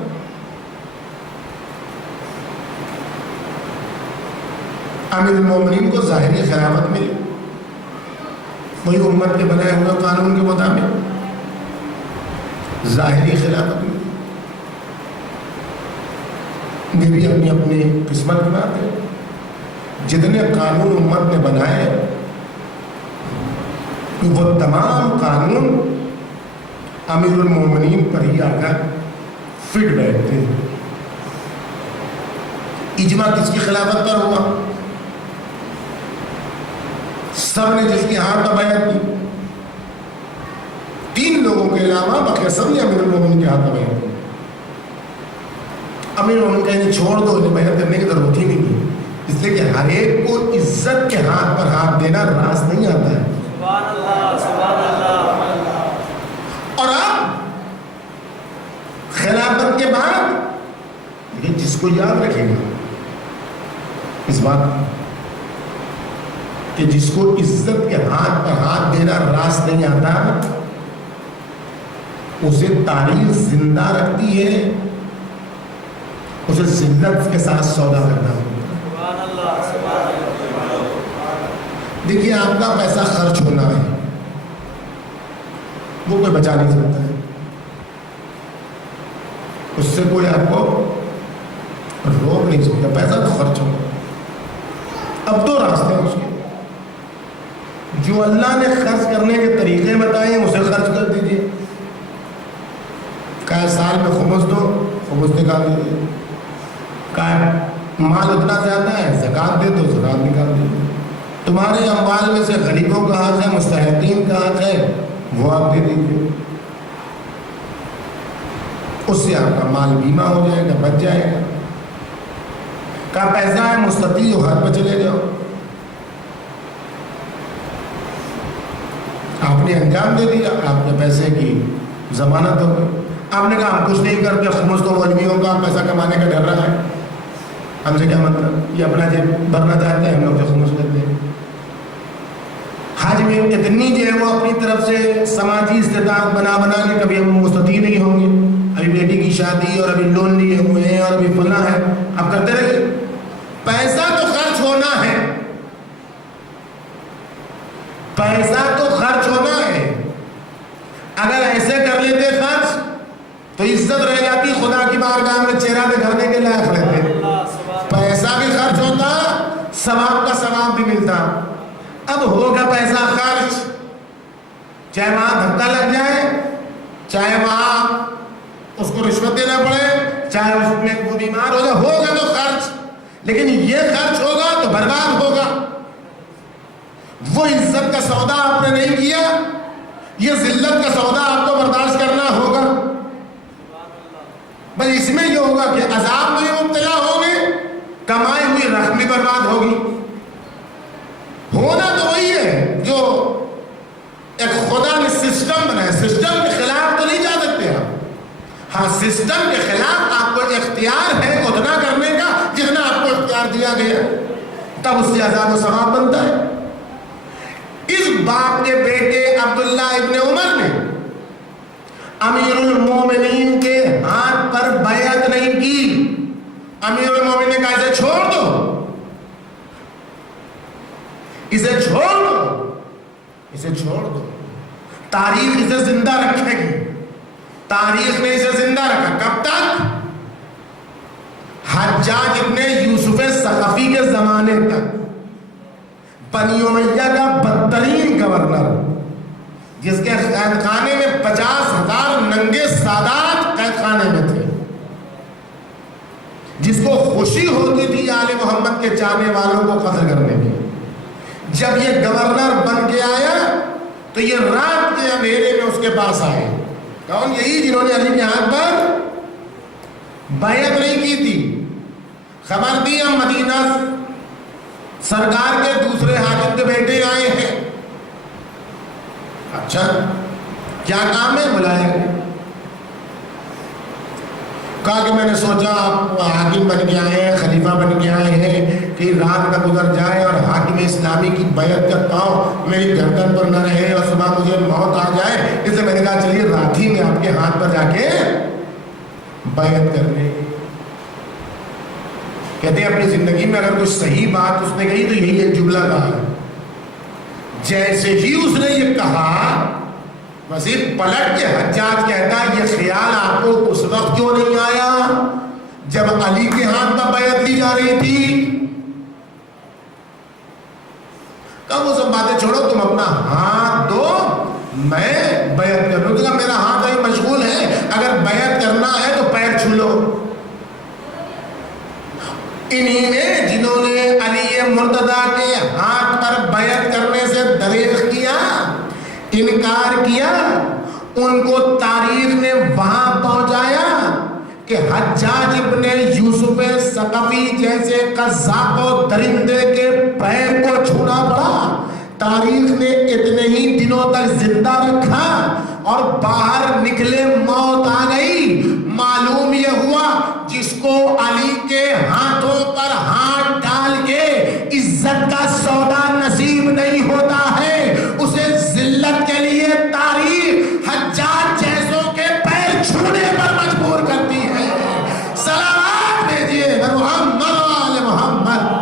امیر المومنین کو ظاہری خلافت ملی، وہی امت کے بنائے ہوئے قانون کے مطابق ظاہری خلافت ملی۔ یہ بھی اپنی اپنی قسمت کی بات ہے۔ جتنے قانون امت نے بنائے وہ تمام قانون امیر المومنین پر ہی آ کر فٹ بیٹھتے ہیں۔ اجماع کس کی خلافت پر ہوا؟ سب نے جس کی ہاتھ پر بیعت کی، 3 لوگوں کے علاوہ باقی سب نے امیر المومنین کے ہاتھ پر بیعت کی۔ امیر المومنین کہیں چھوڑ دو، انہیں بیعت کرنے کی ضرورت ہی نہیں ہے، اس لیے کہ ہر ایک کو عزت کے ہاتھ پر ہاتھ دینا راس نہیں آتا ہے۔ سبحان اللہ، سبحان اللہ۔ اور اب خلافت کے بعد لیکن جس کو یاد رکھے گا اس بات کہ جس کو عزت کے ہاتھ پر ہاتھ دینا راس نہیں آتا، اسے تاریخ زندہ رکھتی ہے، اسے ذلت کے ساتھ سودا کرنا ہوگا۔ سبحان اللہ، سبحان اللہ۔ دیکھیے آپ کا پیسہ خرچ ہونا ہے، وہ کوئی بچا نہیں سکتا ہے، اس سے کوئی آپ کو روک نہیں سکتا، پیسہ تو خرچ ہوگا۔ اب 2 راستے ہیں اس کے، جو اللہ نے خرچ کرنے کے طریقے بتائے ہیں اسے خرچ کر دیجیے۔ کہا سال میں خمس دو، خمس نکال دیجیے۔ کہا مال اتنا زیادہ ہے، زکوٰۃ دے دو، زکوٰۃ نکال دیجیے۔ تمہارے اموال میں سے غریبوں کا حق ہے، مستحقین کا حق ہے، وہ آپ دے دیجیے، اس سے آپ کا مال بیمہ ہو جائے گا، بچ جائے گا۔ کہا پیسہ ہے، مستطیع ہو، گھر پہ چلے جاؤ۔ آپ نے انجام دے دیا، آپ کے پیسے کی ضمانت ہو گئی۔ آپ نے کہا ہم کچھ نہیں کرتے، خمس تو مولویوں کا پیسہ کمانے کا ڈر رہا ہے، ہم سے کیا مطلب، یہ اپنا جیب بھرنا چاہتے ہیں، ہم لوگ سے خمس لیتے ہیں۔ حج میں اتنی جو ہے وہ اپنی طرف سے سماجی استطاعت بنا کے کبھی ہم مستطیع نہیں ہوں گے، ابھی بیٹی کی شادی اور ابھی لون لیے ہوئے ہیں اور ابھی فلاں ہے، اب کرتے رہیے۔ پیسہ تو خرچ ہونا ہے، پیسہ تو خرچ ہونا ہے۔ اگر ایسے کر لیتے خرچ تو عزت رہ جاتی، خدا کی بارگاہ میں چہرہ دکھانے کے لائق رہتے، پیسہ بھی خرچ ہوتا، ثواب کا ثواب بھی ملتا۔ اب ہوگا پیسہ خرچ، چاہے وہاں دھکا لگ جائے، چاہے وہاں اس کو رشوت دینا پڑے، چاہے اس میں وہ بیمار ہو جائے، ہوگا تو خرچ، لیکن یہ خرچ ہوگا تو برباد ہوگا۔ وہ عزت کا سودا آپ نے نہیں کیا، یہ ذلت کا سودا آپ کو برداشت کرنا ہوگا۔ بس اس میں یہ ہوگا کہ عذاب میں مبتلا ہوگے، کمائی ہوئی رقم بھی برباد ہوگی۔ ہونا تو وہی ہے جو ایک خدا نے سسٹم بنایا، سسٹم کے خلاف تو نہیں جا سکتے آپ، ہاں سسٹم کے خلاف آپ کو اختیار ہے اتنا کرنے کا جتنا آپ کو اختیار دیا گیا، تب اس سے عذاب و ثواب بنتا ہے۔ اس باپ کے بیٹے عبداللہ ابن عمر نے امیر المومنین کے ہاتھ پر بیعت نہیں کی۔ امیر المومنین نے کہا اسے چھوڑ دو، اسے چھوڑ دو، اسے چھوڑ دو، تاریخ اسے زندہ رکھے گی۔ تاریخ نے اسے زندہ رکھا، کب تک؟ حجاج ابن یوسف ثقفی کے زمانے تک، بنی امیہ کا بدترین گورنر، جس کے قید خانے میں 50,000 ننگے سادات قید خانے میں تھے، جس کو خوشی ہوتی تھی آل محمد کے چاہنے والوں کو قتل کرنے کی۔ جب یہ گورنر بن کے آیا تو یہ رات کے اندھیرے میں اس کے پاس آئے، کون؟ یہی جنہوں نے علی کے ہاتھ پر بیعت نہیں کی تھی۔ خبر دی ہم مدینہ سرکار کے دوسرے حاجب کے بیٹے آئے ہیں۔ اچھا کیا کام ہے؟ بلائے۔ کہا کہ میں نے سوچا آپ حاکم بن کے آئے ہیں، خلیفہ بن کے آئے ہیں، کہ رات کا گزر جائے اور حاکم عالم اسلامی کی بیعت کرتا ہوں، میری گردن پر نہ رہے اور صبح مجھے موت آ جائے، اس لیے میں نے کہا چلیے رات ہی میں آپ کے ہاتھ پر جا کے بیعت کر لیں۔ کہتے ہیں اپنی زندگی میں اگر کوئی صحیح بات اس نے کہی تو یہی ایک جملہ کہا ہے، جیسے ہی اس نے یہ کہا وزیر پلٹ کے حجاج کہتا ہے یہ خیال آپ کو اس وقت کیوں نہیں آیا جب علی کے ہاتھ میں بیعت لی جا رہی تھی؟ کب وہ سب باتیں چھوڑو، تم اپنا ہاتھ دو، میں بیعت کر لوں گا، میرا ہاتھ ابھی مشغول ہے، اگر بیعت کرنا ہے تو پیر چھو لو۔ انہی نے جنہوں نے علی مرتضیٰ کے ہاتھ پر بیعت کرنے سے دریغ کیا، انکار کیا، ان کو تاریخ نے وہاں پہنچایا کہ حجاج ابن یوسف ثقفی جیسے قذاب و درندے کے پیر کو چھونا پڑا۔ تاریخ نے اتنے ہی دنوں تک زندہ رکھا اور باہر نکلے موت آ گئی۔ معلوم یہ ہوا جس کو علی کے ہاتھوں پر ہاتھ ڈال کے عزت کا سودا نصیب نہیں ہوتا ہے، اسے ذلت کے لیے تاریخ حجاج جیسوں کے پیر چھونے پر مجبور کرتی ہے۔ سلامات بھیجیے محمد وآل محمد۔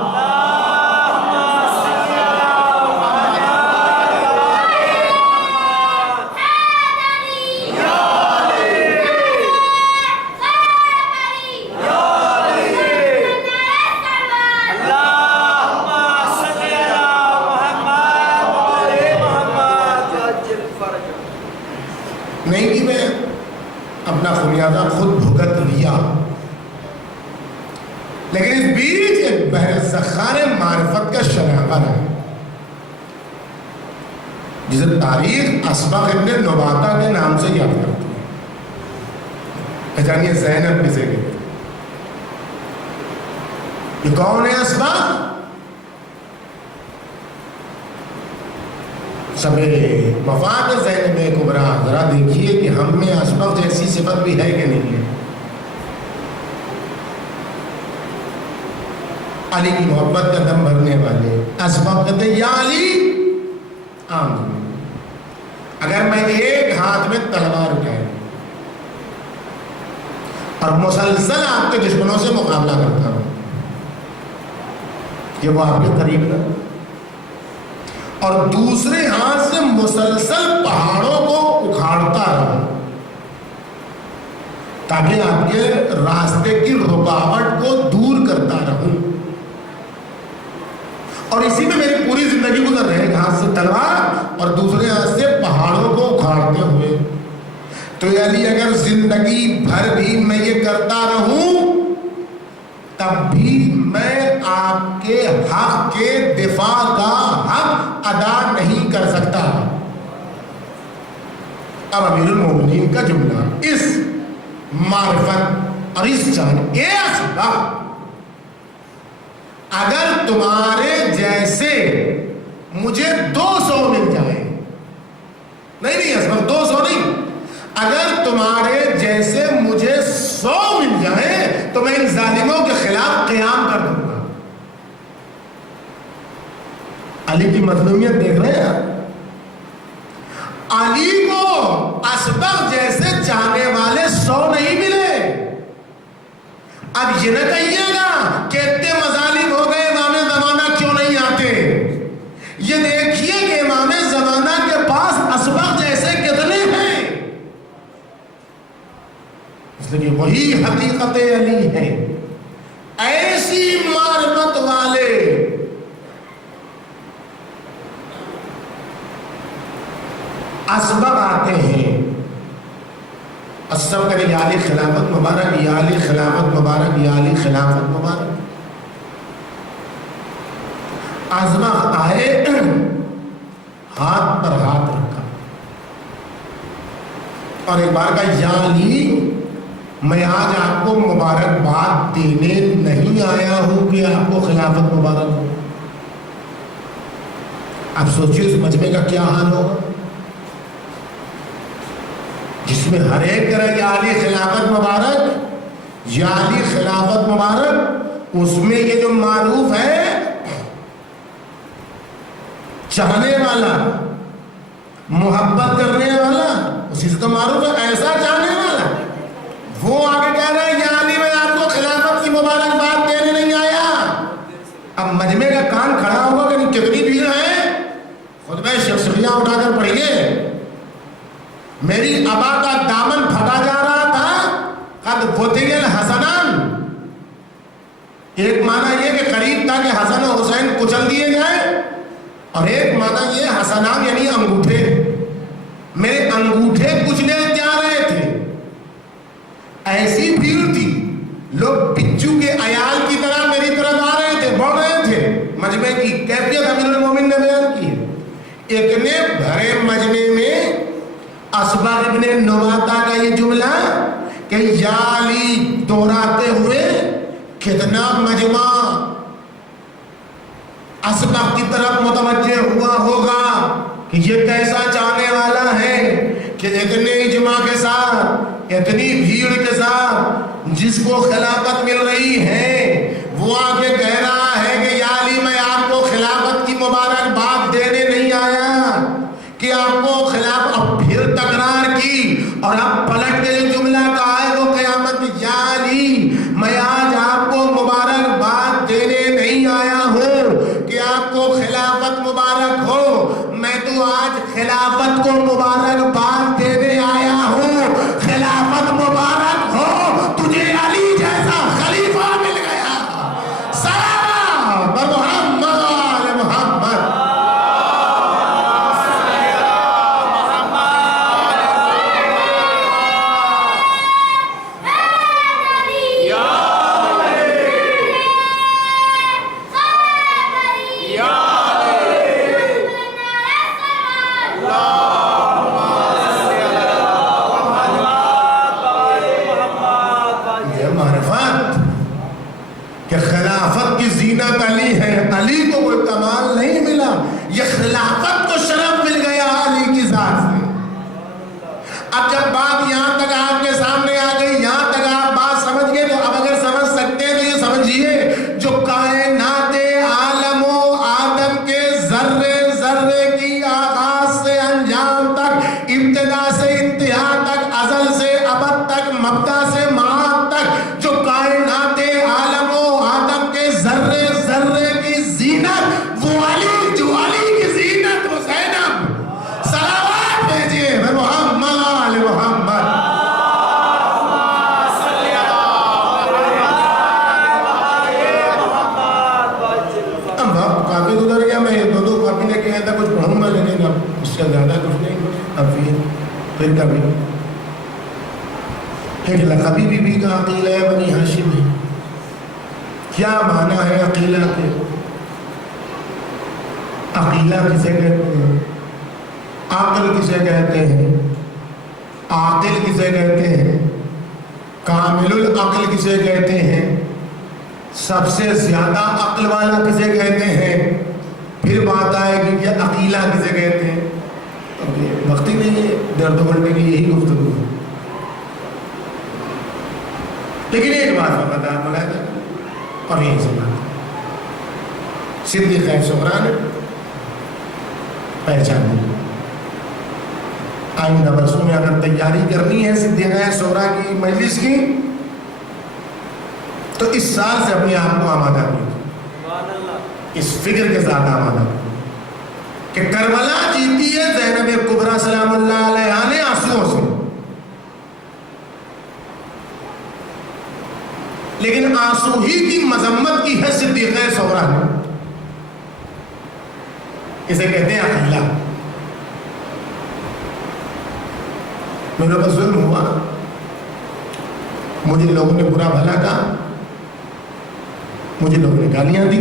نہیں کہ میں اپنا خمیازہ خود بھگت لیا، لیکن اس بیچ ایک بحر سخار معرفت کا شناخت ہے جسے تاریخ اسبغ ابن نباتہ کے نام سے یاد کرتی ہے۔ پہچانیے زینب کسے کہتے ہیں؟ یہ کون ہے اسبغ؟ سب وفات زینب کبریٰ، ذرا دیکھیے کہ ہم میں اسبغ جیسی صفت بھی ہے کہ نہیں ہے۔ علی کی محبت کا دم بھرنے والے اسبغ کہتے ہیں یا علی آمین، اگر میں ایک ہاتھ میں تلوار اٹھائے اور مسلسل آپ کے دشمنوں سے مقابلہ کرتا ہوں کہ وہ آپ کے قریب نہ، اور دوسرے ہاتھ سے مسلسل پہاڑوں کو اکھاڑتا رہوں تاکہ آپ کے راستے کی رکاوٹ کو دور کرتا رہوں، اور اسی میں میری پوری زندگی گزر رہے، ایک ہاتھ سے تلوار اور دوسرے ہاتھ سے پہاڑوں کو اکھاڑتے ہوئے، تو یعنی اگر زندگی بھر بھی میں یہ کرتا رہوں تب بھی میں آپ کے حق کے دفاع کا حق ادا نہیں کر سکتا۔ اب امیر المومنین کا جملہ اس معرفت اور اس جان اے اسبغ، اگر تمہارے جیسے مجھے 200 مل جائے، نہیں اسبغ 200 نہیں، اگر تمہارے جیسے مجھے 100 مل جائے تو میں ان ظالموں کے خلاف قیام کر دوں گا۔ علی کی مظلومیت دیکھ رہے ہیں؟ علی کو اسبغ جیسے چاہنے والے 100 نہیں ملے۔ اب یہ نہ کہیے گا کہ اتنے مظالم ہو گئے امام زمانہ کیوں نہیں آتے، یہ دیکھیے کہ امام زمانہ کے پاس اسبغ جیسے کتنے ہیں، اس لیے وہی حقیقت علی ہے۔ ایسی معرفت والے اسبغ آتے ہیں، اسبغ کرے یا علی خلافت مبارک، یا علی خلافت مبارک، یا علی خلافت مبارک۔ اسبغ آئے، ہاتھ پر ہاتھ رکھا اور ایک بار کہا یا علی میں آج آپ کو مبارکباد دینے نہیں آیا ہوں کہ آپ کو خلافت مبارک ہو۔ اب سوچیے اس مجمع کا کیا حال ہوگا جس میں ہر ایک کرے یا علی خلافت مبارک، یا علی خلافت مبارک، اس میں یہ جو معروف ہے چاہنے والا، محبت کرنے والا، اسی سے تو معروف ہے ایسا چاہنے والا، وہ آگے کہہ رہا ہے یا علی میں آپ کو خلافت کی مبارکباد دینے نہیں آیا۔ اب مجمع کا کان کھڑا ہوگا کہ کتنی بھیڑ ہے، خطبہ شفیعیہ اٹھا کر پڑھیے۔ میری ابا کا دامن پھٹا جا رہا تھا، قد فتح الحسنان، ایک معنی یہ کہ قریب تھا کہ حسن و حسین کچل دیے جائیں، اور ایک معنی یہ حسنان یعنی انگوٹھے، میرے انگوٹھے کچلے جا رہے تھے۔ ایسی بھیڑ تھی، لوگ بچو کے عیال کی طرح میری طرف آ رہے تھے، بڑھ رہے تھے۔ مجمع کی کیفیت امیر المومنین نے بیان کی ہے۔ اتنے بھرے مجمع میں اسبغ ابن نواتا کا یہ جملہ کہ یا علی دوہراتے ہوئے کتنا مجمع اسبغ کی طرف متوجہ ہوا ہوگا کہ یہ کیسا چاہنے والا ہے کہ اتنے اجماع کے ساتھ، اتنی بھیڑ کے ساتھ جس کو خلافت مل رہی ہے، وہ آگے کہہ رہا ہے کہ یا علی میں آپ کو خلافت کی مبارکباد دینے نہیں آیا، کہ آپ کو خلاف، اب پھر تکرار کی اور اب پلٹ کے جو جملہ کہا ہے وہ قیامت میں، یا علی میں آج آپ کو مبارکباد دینے نہیں آیا ہوں کہ آپ کو خلافت مبارک ہو، میں تو آج خلافت کو مبارکباد دینے آیا ہوں، خلافت مبارک ہو، تجھے علی جیسا خلیفہ مل گیا، سلام محمد آل محمد۔ کہ خلافت کی زینت علی ہے، علی کو کوئی کمال نہیں ملا، یہ خلافت کو شرف مل گیا علی کی ذات سے۔ اب جب بات یہاں تک آپ کے سامنے آ گئی، یہاں تک آپ بات سمجھ گئے، تو اب اگر سمجھ سکتے ہیں تو یہ سمجھیے جو کائنات عالم و آدم کے ذرے ذرے کی آغاز سے انجام تک، ابتدا سے انتہا تک، ازل سے ابد تک، مبدا سے معاد تک، جو کائنات عالم و آدم کے ذرے ذرے کی زینت، وہ علی، جو علی کی زینت وہ زینب، صلوات بھیجیے محمد آل محمد۔ اب وقت کافی گزر گیا، میں یہ دو کافی لے کے آیا تھا، کچھ پڑھوں گا لیکن اب اس سے زیادہ کچھ نہیں، اب پھر کبھی ایک لقبی بی بی کا عقیلہ ہے بنی ہاشم ہے۔ کیا معنی ہے عقیلہ کے؟ عقیلہ کسے کہتے ہیں؟ عقل کسے کہتے ہیں؟ عاقل کسے کہتے ہیں؟ کامل العقل کسے کہتے ہیں؟ سب سے زیادہ عقل والا کسے کہتے ہیں؟ پھر بات آئے گی کہ عقیلہ کسے کہتے ہیں۔ وقت ہی نہیں ہے، ڈیڑھ دو گھنٹے کی یہی گفتگو ہے، لیکن ایک بات کا پتہ آپ بتایا تھا اور یہی سے بات صدیقہ صغریٰ نے پہچان دی۔ آئندہ برسوں میں اگر تیاری کرنی ہے صدیقہ صغریٰ کی مجلس کی تو اس سال سے اپنے آپ کو آمادہ کیجیے، اس فکر کے ساتھ آمادہ کہ کربلا جیتی ہے زینب کبریٰ سلام اللہ علیہا نے آنسوؤں سے، لیکن آنسو ہی کی مذمت کی ہے صدیقہ صغریٰ نے۔ اسے کہتے ہیں عقیلہ۔ میرے پر ظلم ہوا، مجھے لوگوں نے برا بھلا کہا، مجھے لوگوں نے گالیاں دی،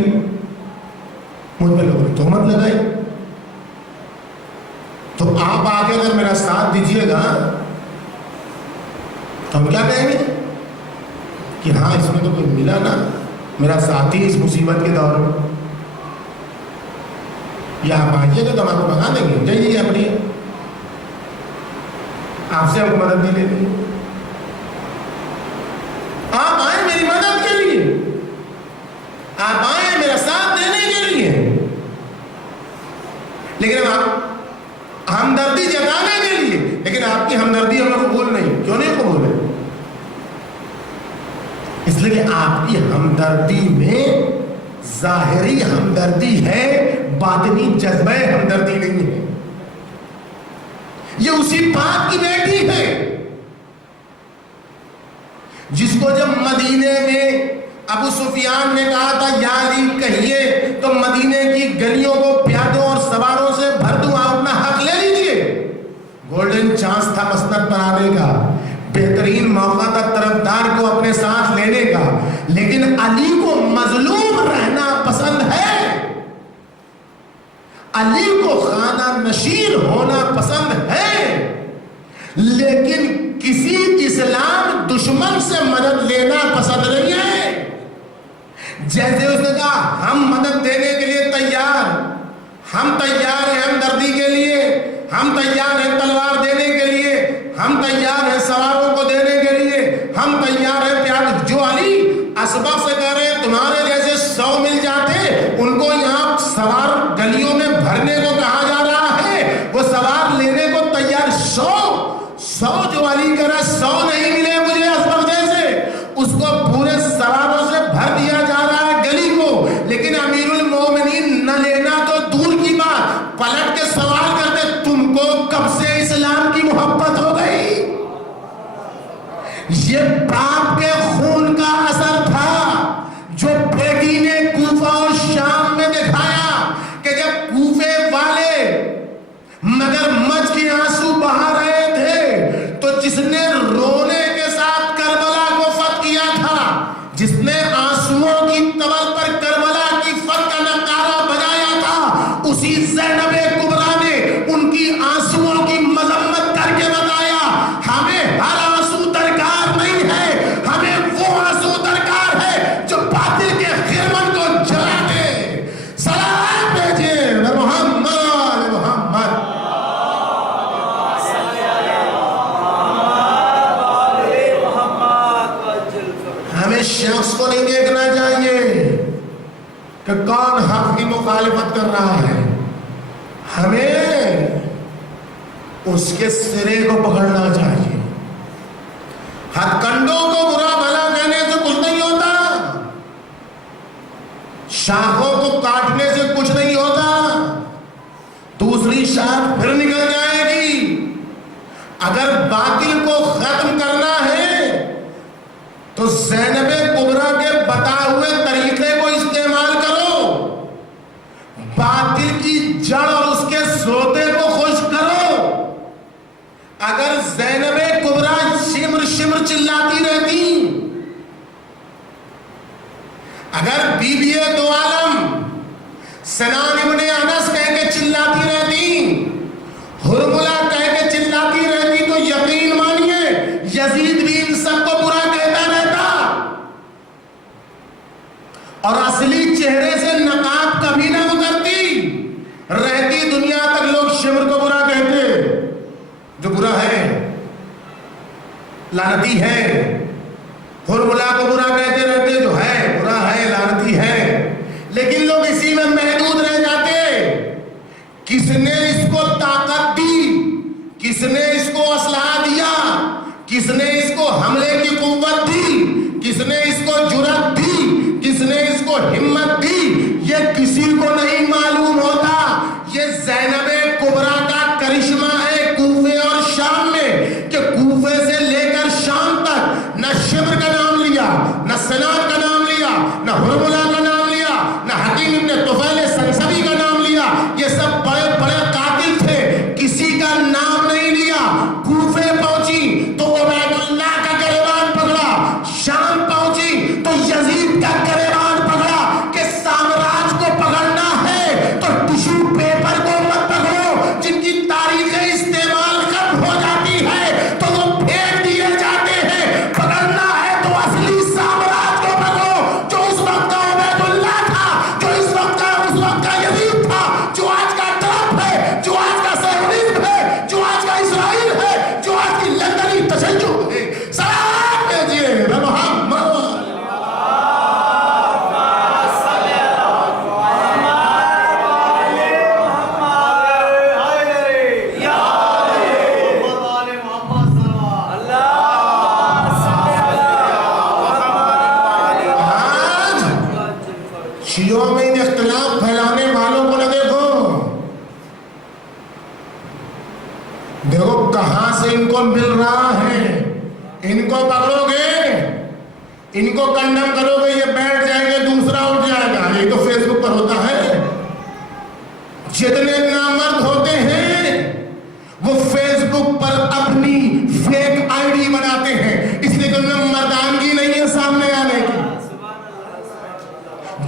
مجھ پہ لوگوں نے تہمت لگائی، تو آپ آگے اگر میرا ساتھ دیجیے گا تو ہم کیا کہیں گے کہ ہاں اس میں تو کوئی ملا نا میرا ساتھی اس مصیبت کے دور میں، یا آپ آئیے گا تو ہم آپ کو بھگا دیں گے، جائیے اپنی، آپ سے ہم کو مدد نہیں لینی، آپ آئیں میری مدد کے لیے، آپ آئیں میرا ساتھ دینے کے لیے، کی ہمدردی ہمیں قبول نہیں. کیوں نہیں قبول ہے؟ اس لیے کہ آپ کی ہمدردی میں ظاہری ہمدردی ہے، باطنی جذبہ ہمدردی نہیں ہے. یہ اسی باپ کی بیٹی ہے جس کو جب مدینے میں ابو سفیان نے کہا تھا یا علی کہیے تو مدینے کی گلیوں کو پیادوں اور سواروں سے بھر دوں، آپ اپنا حق لے لیجئے. گولڈن چانس تھا مسند بنانے کا، بہترین موقع تھا طرفدار کو اپنے ساتھ لینے کا، لیکن علی کو مظلوم رہنا پسند ہے، علی کو خانہ نشین ہونا پسند ہے، لیکن کسی اسلام دشمن سے مدد لینا پسند نہیں ہے. جیسے اس نے کہا ہم مدد دینے کے لیے تیار، ہم تیار ہیں ہمدردی کے لیے، ہم تیار ہیں تلوار دینے کے لیے، ہم تیار ہیں سواروں کو دینے کے لیے، ہم تیار ہیں پیاد. جو علی اسباب سے کہہ رہے ہیں تمہارے جیسے 100 مل جاتے، ان کو یہاں سوار گلیوں میں بھرنے کو کہا جا رہا ہے، وہ سوار لینے کو تیار. 100 جو علی کہہ رہا ہے 100 نہیں ملے مجھے اسباب جیسے، اس کو پورے سواروں سے بھر دیا جا رہا ہے گلی کو. لیکن امیر المومنین نہ لینا تو دور کی بات، پلٹ کے سوال کرتے تم کو کب سے اسلام کی محبت ہو گئی؟ یہ باپ کے خون کا اثر تھا جو بیٹی نے کوفہ اور شام میں دکھایا کہ جب کوفے والے مگر مجھ کے آنسو بہا رہے تھے تو جس نے رونے کے ساتھ کربلا کو فتح کیا تھا، جس نے آنسوؤں کی طول پر کربلا کی فتح کا نعرہ بجایا تھا، اسی زینب کبریٰ نے ان کی آنسوؤں کی مذمت کر کے بتایا ہمیں ہر آنسو درکار نہیں ہے، ہمیں وہ آنسو درکار ہے جو باطل کے خرمن کو جلا دے. سلام بھیجیے محمد محمد. ہمیں شخص کو نہیں دیکھنا چاہیے کہ کون حق کی مخالفت کر رہا ہے، ہمیں اس کے سرے کو پکڑنا چاہیے. ہتھ کنڈوں کو برا بھلا کہنے سے کچھ نہیں ہوتا، شاخوں کو کاٹنے سے کچھ نہیں ہوتا، دوسری شاخ پھر نکل جائے گی. اگر باطل کو ختم کرنا ہے تو زینب کبریٰ کے بتائے ہوئے طریقے کو استعمال کرو، باطل کی جڑ اور اس کے سوتے کو خشک کرو. اگر زینب کبریٰ شمر شمر چلاتی رہتی، اگر بی بی دو عالم سنان ابن انس کہہ کے چلاتی رہتی، ہرملہ کہہ کے چلاتی رہتی، تو یقین مانیے یزید بھی ان سب کو برا کہتا رہتا اور اصلی چہرے سے نقاب کبھی نہ اترتی رہتی. دنیا تک لوگ شمر کو برا کہتے جو برا ہے، لعنتی ہے، ہرملہ کو برا کہتے رہتے جو ہے برا ہے، لعنتی ہے، لیکن لوگ اسی میں محدود رہ جاتے. کس نے اس کو طاقت دی، کس نے اس کو اسلحہ دیا، کس نے اس کو حملے کی قوت دی، کس نے اس کو جرأت دی، کس نے اس کو ہمت دی، یہ کسی کو نہیں معلوم ہوتا. یہ زینب کبریٰ کا کرشمہ ہے کوفے اور شام میں کہ کوفے سے لے کر شام تک نہ شمر کا نام لیا، نہ سنان کا نام لیا، نہ ہرملہ کا نام لیا، نہ حکیم ابن طفیل سنسبی کا نام لیا. یہ سب بڑے بڑے قاتل تھے، کسی کا نام نہیں لیا. کوفے پہنچی تو عبید اللہ کا کلمہ مل رہا ہے، ان کو پکڑو گے، ان کو کنڈم کرو گے، یہ بیٹھ جائیں گے، دوسرا اٹھ جائے گا. یہ تو فیس بک پر ہوتا ہے. جتنے نامرد ہوتے ہیں وہ فیس بک پر اپنی فیک آئی ڈی بناتے ہیں، اس لیے کہ ان میں مردانگی نہیں ہے سامنے آنے کی.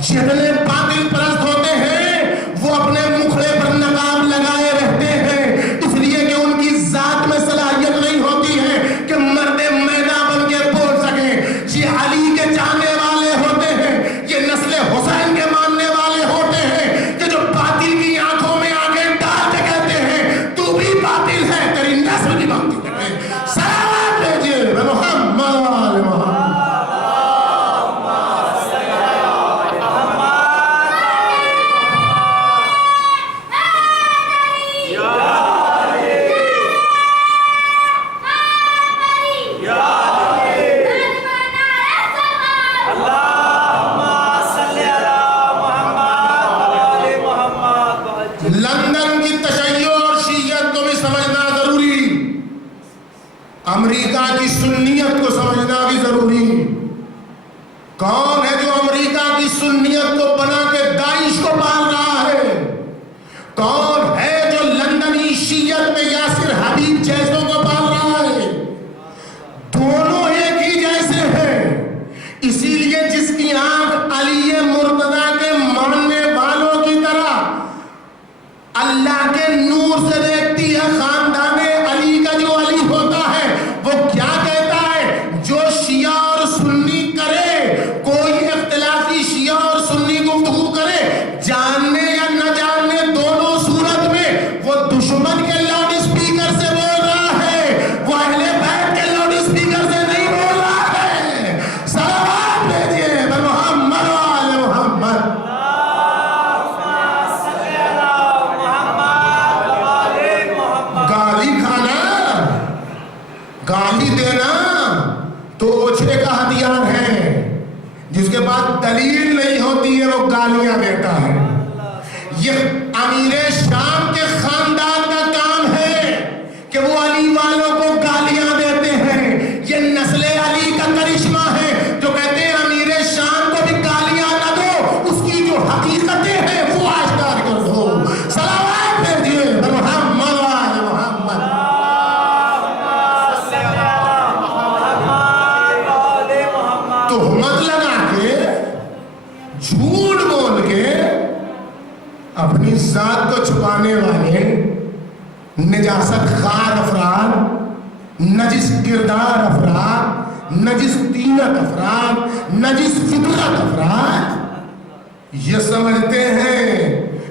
جتنے باطل پرست ہوتے ہیں وہ اپنے مکھڑے پر نقاب لگائے رہتے ہیں، اس لیے کہ ان کی ذات میں صلاحیت نہیں ہوتی ہے کہ مرد میدان بن کے بول سکیں. یہ علی کے چاہنے والے ہوتے ہیں، یہ نسل حسین کے ماننے والے ہوتے ہیں کہ جو باطل کی آنکھوں میں آنکھیں ڈال کے کہتے ہیں تو بھی باطل ہے، تیری نسل بھی باطل ہے. سلام بھیجیے محمد وآل محمد. لندن کی تشیع اور شیعت کو بھی سمجھنا ضروری، امریکہ کی سنیت کو سمجھنا بھی ضروری. کون ہے جو امریکہ کی سنیت کو بنا کے داعش کو پال رہا ہے؟ کون ہے جو لندنی شیعت میں یاسر حبیب جیسوں کو پال رہا ہے؟ دونوں ایک ہی جیسے ہیں. اسی لیے جس کی آنکھ علی مرتضیٰ کے ماننے والوں کی طرح اللہ کے نور سے دیکھتی ہے، خاندان علی کا جو علی ہوتا ہے وہ کیا کہتا ہے؟ جو شیعہ اور سنی کرے، کوئی اختلافی شیعہ اور سنی گفتگو کرے، جاننے یا نہ جاننے دونوں صورت میں وہ دشمن کے لاؤڈ اسپیکر سے بول رہا ہے، وہ اہل بیت کے لاؤڈ اسپیکر سے نہیں بول رہا ہے. صلوات بھیجیے محمد وآل محمد. گالی کھانا، گالی دینا تو اوچھے کا ہتھیار ہے. جس کے پاس دلیل نہیں ہوتی ہے وہ گالیاں دیتا ہے. یہ امیر شام کے خاندان کا کام ہے کہ وہ علی والوں کو گالیاں دیتے ہیں. یہ نسل علی کا کرشمہ ہے جو کہتے ہیں امیر شام کو بھی گالیاں نہ دو، اس کی جو حقیقتیں ہیں وہ آشکار کر دو. صلوات بھیجیے محمد وآل محمد. تہمت لگا کے، جھوٹ بول کے اپنی ذات کو چھپانے والے نجاست خوار افراد، نجس کردار افراد، نجس طینت افراد، نجس فطرت افراد یہ سمجھتے ہیں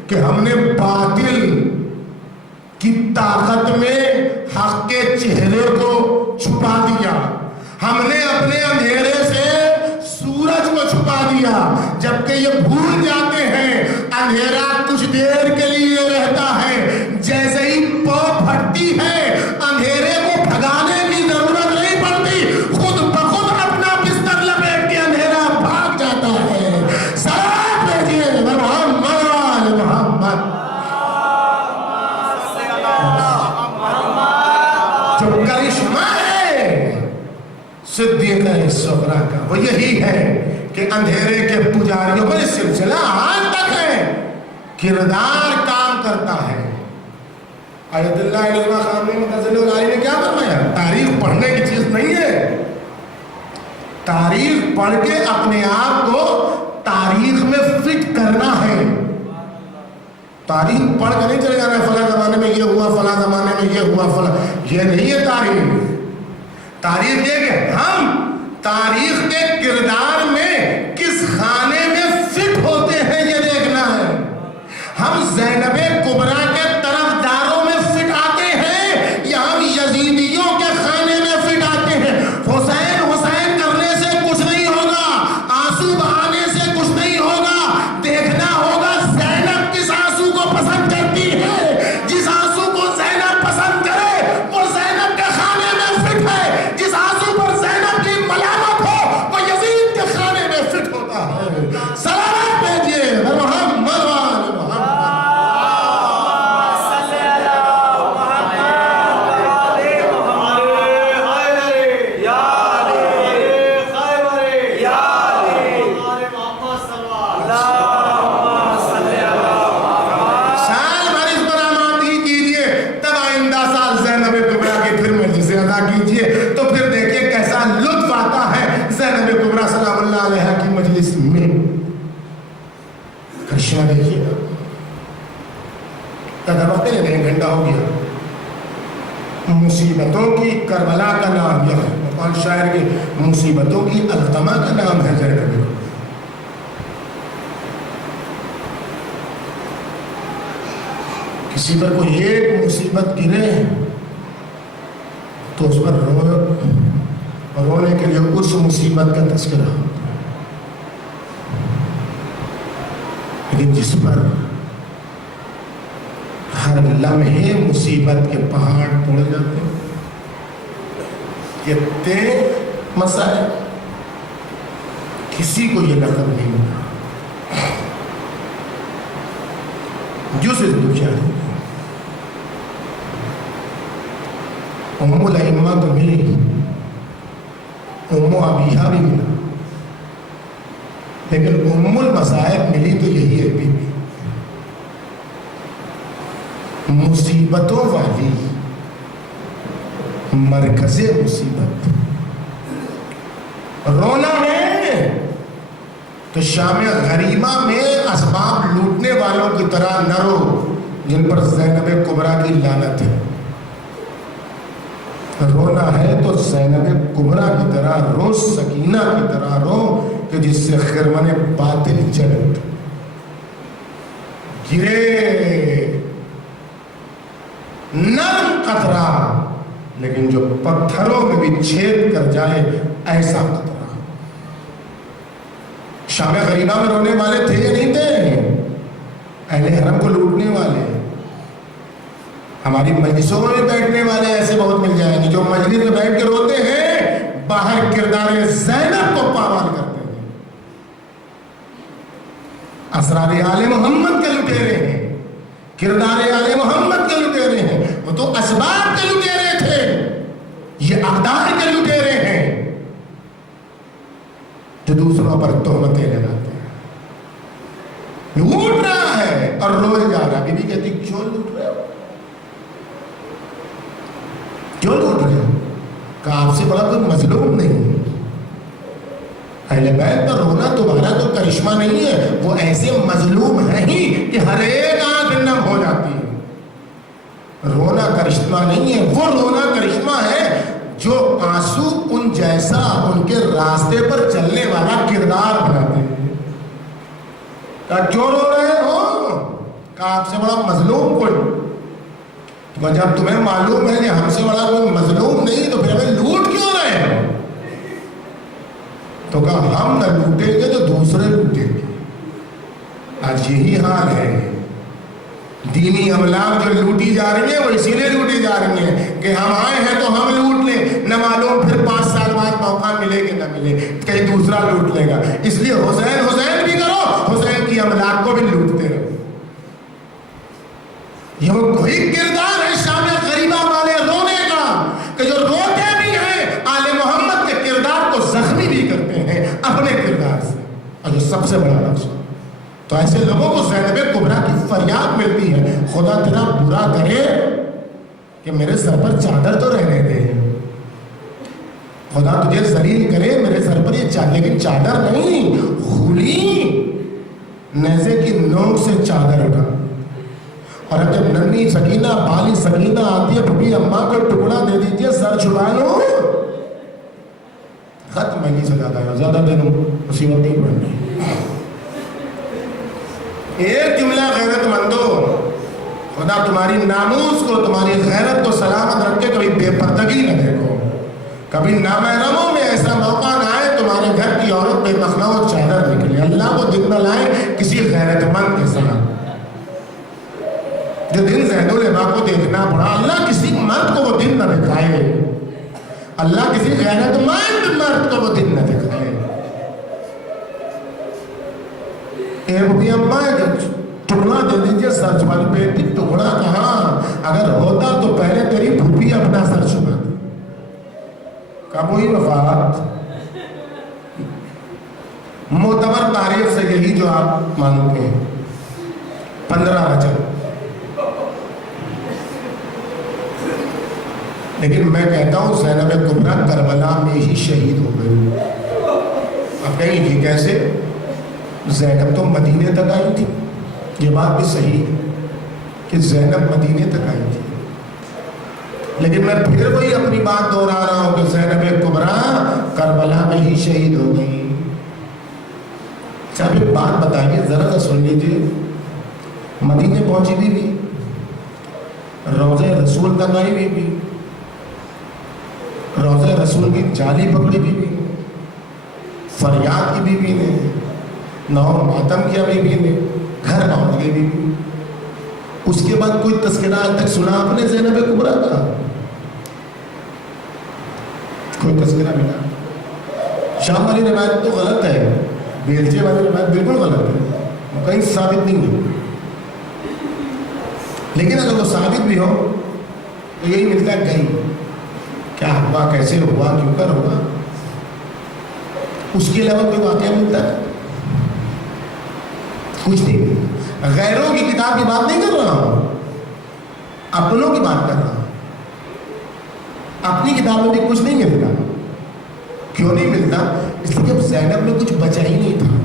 کہ ہم نے باطل کی طاقت میں حق کے چہرے کو چھپا دیا، ہم نے اپنے اندھیرے سے سورج کو چھپا دیا. جبکہ یہ بھول جاتے ہیں اندھیرا کچھ دیر کے لیے رہتا ہے. جیسے ہی پو پھٹتی ہے اندھیرے کو بھگانے کی ضرورت نہیں پڑتی، خود بخود اپنا بستر لپیٹ کے اندھیرا بھاگ جاتا ہے. صلوات بھیجیے محمد وآل محمد. جو کرشمہ ہے صدیقہ صغریٰ کا وہ یہی ہے کہ اندھیرے کے پجاریوں پر یہ سلسلہ آج تک ہے، کردار کام کرتا ہے. آیت اللہ علیہ خامنہ متزلی العالی نے کیا فرمایا؟ تاریخ پڑھنے کی چیز نہیں ہے، تاریخ پڑھ کے اپنے آپ کو تاریخ میں فٹ کرنا ہے. تاریخ پڑھ کے نہیں چلے جانا ہے فلاں زمانے میں یہ ہوا، فلاں زمانے میں یہ ہوا، فلاں، یہ نہیں ہے تاریخ. تاریخ یہ کہ ہم تاریخ کے کردار میں کس خانے میں فٹ ہوتے ہیں یہ دیکھنا ہے. ہم زینب کبریٰ کے طرفداروں میں فٹ آتے ہیں یا ہم یزیدیوں کے خانے میں فٹ آتے ہیں؟ حسین حسین کرنے سے کچھ نہیں ہوگا، آنسو بہانے سے کچھ نہیں ہوگا. دیکھنا ہوگا زینب کس آنسو کو پسند کرتی ہے. جس آنسو کو زینب پسند کرے وہ زینب کے خانے میں فٹ ہے، جس آنسو پر زینب کی ملامت ہو وہ یزید کے خانے چشمہ دیکھیے نا، زیادہ وقت نہیں، 1 گھنٹہ ہو گیا. مصیبتوں کی کربلا کا نام یہ ہے، مقال شاعر کی مصیبتوں کی علقمہ کا نام ہے زینب. کسی پر کوئی ایک مصیبت گرے تو اس پر رونے کے لیے اس مصیبت کا تذکرہ، لیکن جس پر ہر لمحے مصیبت کے پہاڑ توڑے جاتے ہیں، یہ تیرے مسائل، کسی کو یہ لقب نہیں ملا. جو سے دنیا ہے ام الائمہ تو ملی، ام ابیہا بھی ملا، لیکن ام المصائب ملی تو یہی ہے بی بی. مصیبتوں والی مرکز مصیبت. رونا ہے تو شام غریبہ میں اسباب لوٹنے والوں کی طرح نہ رو جن پر زینب کبریٰ کی لعنت ہے. رونا ہے تو زینب کبریٰ کی طرح رو، سکینہ کی طرح رو کہ جس سے خرمن باطل جلد گرے نرم قطرہ لیکن جو پتھروں میں بھی چھید کر جائے ایسا قطرہ. شام غریبہ میں رونے والے تھے یا نہیں تھے؟ اہل حرم کو لوٹنے والے. ہماری مجلسوں میں بیٹھنے والے ایسے بہت مل جائیں گے جو مجلس میں بیٹھ کے روتے ہیں، باہر کردار زینب کو پامال کرتے ہیں. اسرار آل محمد کے لٹیرے ہیں، کردار آل محمد کے لٹیرے ہیں. وہ تو اسباب کے لٹیرے تھے، یہ اقدار کے لٹیرے ہیں جو دوسروں پر تہمتیں لگاتے ہیں. لوٹ رہا ہے اور روئے جا رہا. بی بی کہتی کیوں لوٹ رہے ہو، کیوں لوٹ رہے ہو؟ کہا آپ سے بڑا کوئی مظلوم نہیں. اہل بیت پر رونا تمہارا تو کرشمہ نہیں ہے، وہ ایسے مظلوم ہیں ہی کہ ہر ایک آنکھ نم ہو جاتی ہے. رونا کرشمہ نہیں ہے، وہ رونا کرشمہ ہے جو آنسو ان جیسا ان کے راستے پر چلنے والا کردار بناتے ہیں. کہا کیوں رو رہے ہو؟ کہا آپ سے بڑا مظلوم کوئی. جب تمہیں معلوم ہے کہ ہم سے بڑا کوئی مظلوم نہیں تو پھر ہمیں لوٹ کیوں رہے ہیں؟ تو کہا ہم نہ لوٹیں گے تو دوسرے لوٹیں گے. آج یہی حال ہے. دینی املاک جو لوٹی جا رہی ہیں وہ اسی لیے لوٹی جا رہی ہیں کہ ہم آئے ہیں تو ہم لوٹ لیں، نہ معلوم پھر 5 سال بعد موقع ملے کہ نہ ملے، کہیں دوسرا لوٹ لے گا. اس لیے حسین بھی کرو، حسین کی املاک کو بھی لوٹتے رہو. یہ وہ کوئی کردار ہے شام غریبہ والے رونے کا کہ جو روتے بھی ہیں آل محمد کے کردار کو زخمی بھی کرتے ہیں اپنے کردار سے. اور جو سب سے بڑا لفظ، تو ایسے لوگوں کو زینب کبریٰ کی فریاد ملتی ہے، خدا تیرا برا کرے کہ میرے سر پر چادر تو رہنے دے، خدا تجھے ذلیل کرے میرے سر پر یہ چادر، لیکن چادر نہیں، خلی نیزے کی نوک سے چادر اٹھا. اور جب ننھی سکینہ بالی سکینہ آتی ہے، پھپھی اماں کو ٹکڑا دے دیجئے سر چھپا لو. خط میں نہیں سجاتا ہے، زیادہ دن مصیبت نہیں بن رہی. ایک جملہ غیرت مندو، خدا تمہاری ناموس کو تمہاری غیرت کو سلامت رکھے، کبھی بے پردگی نہ دیکھو، کبھی نامحرموں میں ایسا موقع نہ آئے تمہارے گھر کی عورت بے مخلا و چادر نکلے. اللہ کو دن نہ لائے کسی غیرت مند کے ساتھ. جو دن زید العبا کو دیکھنا پڑا، اللہ کسی مرد کو وہ دن نہ دکھائے، اللہ کسی غیرت مند مرد کو وہ دن نہ دکھائے. بھی اماں ٹکڑا دے دیجئے سر چھپا. بیٹی ٹکڑا کہاں، اگر ہوتا تو پہلے تیری پھوپھی اپنا سر چھپا دی. کب ہوئی وفات؟ معتبر تاریخ سے یہی جو آپ مانتے ہیں 15 رجب. لیکن میں کہتا ہوں زینب کبریٰ کربلا میں ہی شہید ہو گئی. اب کہیں گی کیسے؟ زینب تو مدینے تک آئی تھی، یہ بات بھی صحیح ہے کہ زینب مدینے تک آئی تھی، لیکن میں پھر وہی اپنی بات دوہرا رہا ہوں کہ زینب کبریٰ کربلا میں ہی شہید ہو گئی۔ صاحب ایک بات بتائیے، ذرا سا سن لیجیے، مدینے پہنچی بھی روضہ رسول تک آئی بھی روضہ رسول کی جالی پکڑی بھی فریاد کی بھی نے، نو ماتم کیا بھی نے، گھر پہنچ گئی بھی۔ اس کے بعد کوئی تذکرہ آج تک سنا آپ نے زینب کبریٰ کا؟ کوئی تذکرہ ملا؟ شام والی روایت تو غلط ہے، بیلچے والی روایت بالکل غلط ہے، کہیں ثابت نہیں ہے۔ لیکن اگر وہ ثابت بھی ہو تو یہی ملتا ہے گئی، کیا ہوا، کیسے ہوا، کیوں کر ہوا، اس کے علاوہ کوئی واقعہ ملتا ہے؟ کچھ نہیں۔ غیروں کی کتاب کی بات نہیں کر رہا ہوں، اپنوں کی بات کر رہا ہوں۔ اپنی کتاب میں بھی کچھ نہیں ملتا۔ کیوں نہیں ملتا؟ اس لیے جب زینب میں کچھ بچا ہی نہیں تھا۔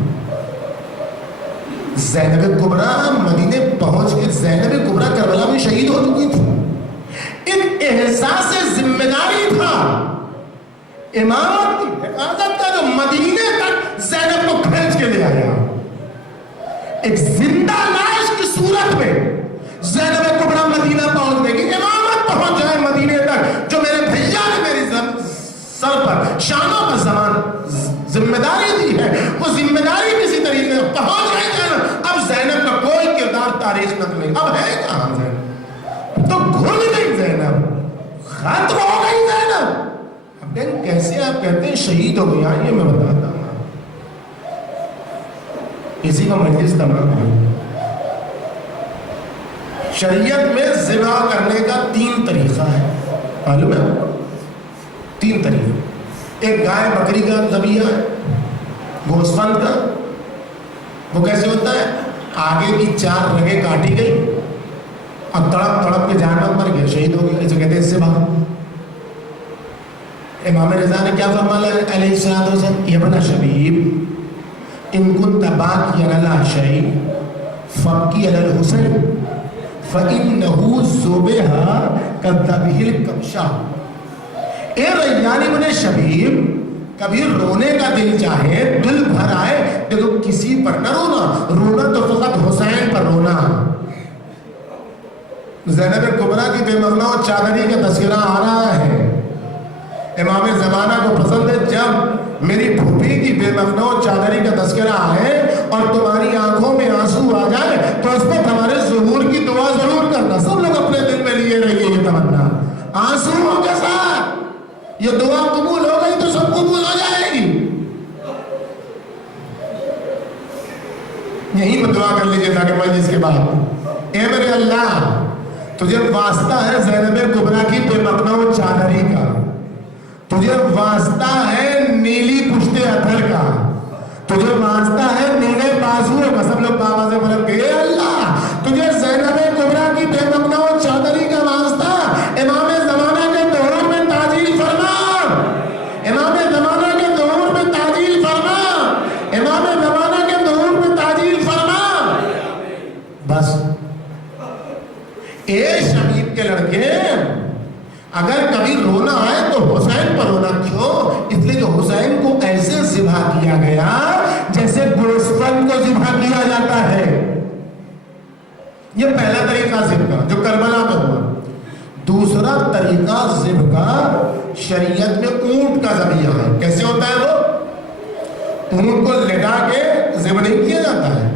زینب کبریٰ مدینے پہنچ کے زینب کبریٰ کربلا میں شہید ہو چکی تھی۔ ایک احساس ذمہ داری تھا امامت کی حفاظت کا، جو مدینے تک زینب کو کھینچ کے لے آیا۔ ایک زندہ لاش کی صورت میں زینب کبریٰ مدینہ پہنچنے کی، امامت پہنچ جائے مدینے تک، جو میرے بھیا نے میری سر پر شانوں پر زمان ذمہ داری دی ہے، وہ ذمہ داری کسی طریقے سے پہنچ گئی زینب۔ اب زینب کا کوئی کردار تاریخ نقل نہیں، اب ہے کہاں زینب؟ تو گھل گئی زینب، ختم ہو گئی زینب۔ اب کیسے آپ کہتے ہیں شہید ہو گئی؟ آئیے میں بتاتا ہوں، اسی کا مجلس تمام ہے۔ شریعت میں ذبح کرنے کا 3 طریقہ ہے، معلوم ہے؟ 3 طریقہ۔ ایک گائے بکری کا ذبیحہ ہے، گوسفند کا۔ وہ کیسے ہوتا ہے؟ آگے کی 4 رگیں کاٹی گئی اور تڑپ تڑپ کے جانور مر گیا، شہید ہو گیا، اسے کہتے ہیں ذبح۔ امام رضا نے کیا فرمایا علیہ السلام؟ یا ابن شبیب ان كنت باقيا على شيء فابكي على الحسين فإنه ذبح كذبح الكبشہ۔ اے ریان ابن شبیب، کبھی رونے کا دل چاہے، دل بھر آئے، دیکھو کسی پر نہ رونا، رونا تو فقط حسین پر رونا۔ زینب کبریٰ کی بے مغنا و چادری کا تذکرہ آ رہا ہے، امام زمانہ کو پسند ہے جب میری پھوپھی کی بے مغنا و چادری کا تذکرہ آئے اور تمہاری آنکھوں میں آنسو آ جائے تو اس پر ہمارے ظہور کی دعا ضرور کرنا۔ سب لوگ اپنے دل میں لیے رہیے یہ تمنا، آنسوؤں کے ساتھ یہ دعا قبول ہو گئی تو سب قبول ہو جائے گی۔ یہی میں دعا کر لیجیے تاکہ مجلس کے بعد، اے میرے اللہ تجھے واسطہ ہے زینب کبریٰ کی بے مغنا و چادری کا، تجھے واسطہ ہے نیلی پشت اتھر کا، تجھے واسطہ ہے نیلے بازوؤں کا۔ سب لوگ بابا سے بولیں گے اے اللہ تجھے زینب کبریٰ کی بے مغنا و چادری کا واسطہ، امام زمانہ کے ظہور میں تعجیل فرما، امام زمانہ کے ظہور میں تعجیل فرما، امام زمانہ کے ظہور میں تعجیل فرما۔ بس اے شبیب کے لڑکے، اگر کبھی رونا آئے تو حسین پر رونا۔ کیوں؟ اس لیے کہ حسین کو ایسے ذبح کیا گیا جیسے گوسفند کو ذبح کیا جاتا ہے۔ یہ پہلا طریقہ ذبح کا جو کربلا میں ہوا۔ دوسرا طریقہ ذبح کا شریعت میں اونٹ کا ذبیحہ ہے۔ کیسے ہوتا ہے وہ؟ اونٹ کو لٹا کے ذبح نہیں کیا جاتا ہے،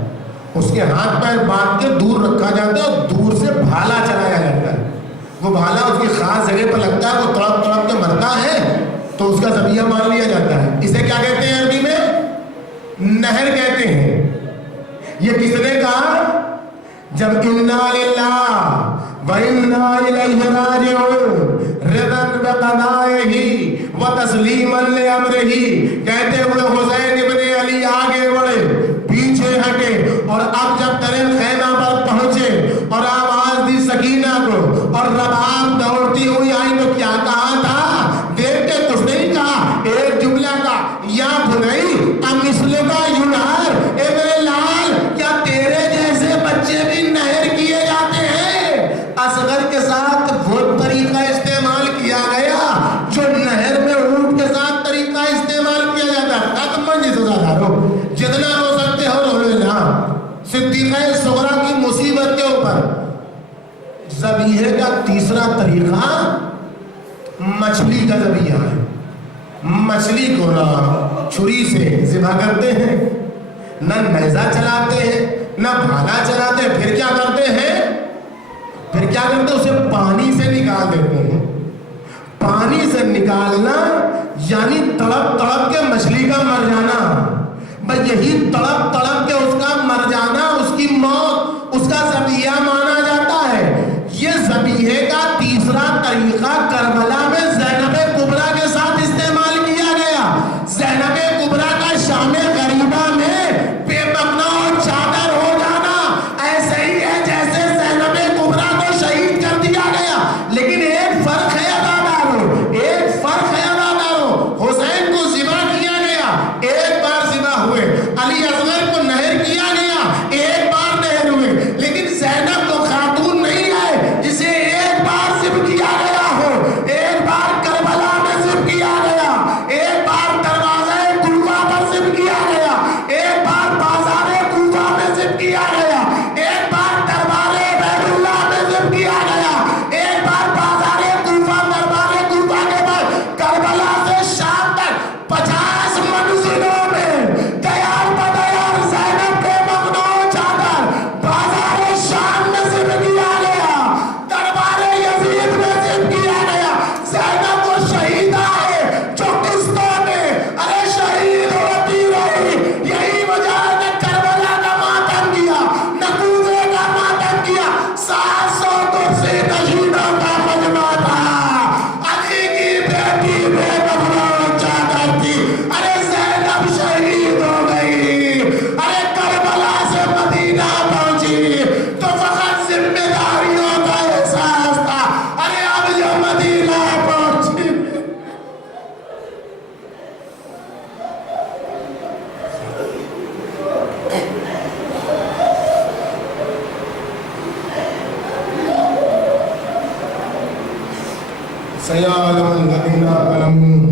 اس کے ہاتھ پیر باندھ کے دور رکھا جاتا ہے اور دور سے بھالا چلایا جاتا ہے۔ وہ بھالا اس کی خاص جگہ پر لگتا ہے، وہ تڑپ تڑپ کے مرتا ہے تو اس کا ذبیحہ مان لیا جاتا ہے۔ اسے کیا کہتے ہیں عربی میں؟ نہر کہتے ہیں۔ یہ کس نے کہا؟ جب انا للہ وَإِنَّا إِلَيْهِ رَاجِعُونَ رِضًا بِقَضَائِهِ وَتَسْلِيمًا لِأَمْرِهِ، کہتے ہوئے حسین ابن علی آگے بڑھے، پیچھے ہٹے، اور اب جب ترین خیمہ پر پہنچے اور آواز دی سکینہ کو اور رباب دوڑتی ہوئی آئی تو کیا کہا تھا؟ دیکھ کے کچھ نہیں کہا، ایک جملہ کا یا بھنائی ام مثل کا یونہر، اے میرے لال کیا تیرے جیسے بچے پر ذبیحے کا تیسرا طریقہ مچھلی کا ذبیحہ ہے. مچھلی کو نہ چھری سے ذبح کرتے ہیں، نہ نیزہ چلاتے ہیں، نہ بھالا چلاتے ہیں. پھر کیا کرتے ہیں؟ اسے پانی سے نکال دیتے ہیں. پانی سے نکالنا یعنی تڑپ تڑپ کے مچھلی کا مر جانا. بھئی یہی تڑپ تڑپ کے اس کا مر جانا، اس کی موت، اس کا ذبیحہ مانا جاتا ہے. یہ ذبیحے کا تیسرا طریقہ کربلا میں زینب کبریٰ کے ساتھ استعمال کیا گیا. زینب کبریٰ کا شام غریبہ میں بے مقنا اور چادر ہو جانا ایسے ہی ہے جیسے زینب کبریٰ کو شہید کر دیا گیا. لیکن ایک فرق ہے عزادارو، حسین کو ذبح کیا گیا، ایک بار ذبح ہوئے. علی اصغر کو نہر کیا گیا، ایک بار نہر ہوئے. لیکن زینب تو خاتون نہیں ہے جسے ایک بار ذبح کیا گیا ہو. ایک بار کربلا میں ذبح کیا گیا، ایک بار دروازہ کوفہ پر ذبح کیا گیا، ایک بار بازار کوفہ میں ذبح کیا گیا، ایک بار دربار بیت اللہ میں ذبح کیا گیا، ایک بار بازار کوفہ، دربار کوفہ کے بعد کربلا سے شام تک 50 منزلوں میں تیار بدیار زینب کے ممنوع چادر بازار شام میں ذبح کیا گیا، دربار یزید میں ذبح کیا گیا. زینب وہ شہیدہ ہے جو قسطوں میں ارے شہید ہوتی رہی. یہی وجہ ہے نہ کربلا کا ماتم کیا، نہ کوفے کا ماتم کیا. 700 کرسی نشینوں کا مجمع تھا. علی کی بیٹی بے ممنوع چادر تھی. ارے زینب شہید ہو گئی. ارے کربلا سے مدینہ پہنچی تو فقط ذمہ داریوں کا احساس تھا. ارے اب جو مدینہ پہنچی سيعلم الذين ظلموا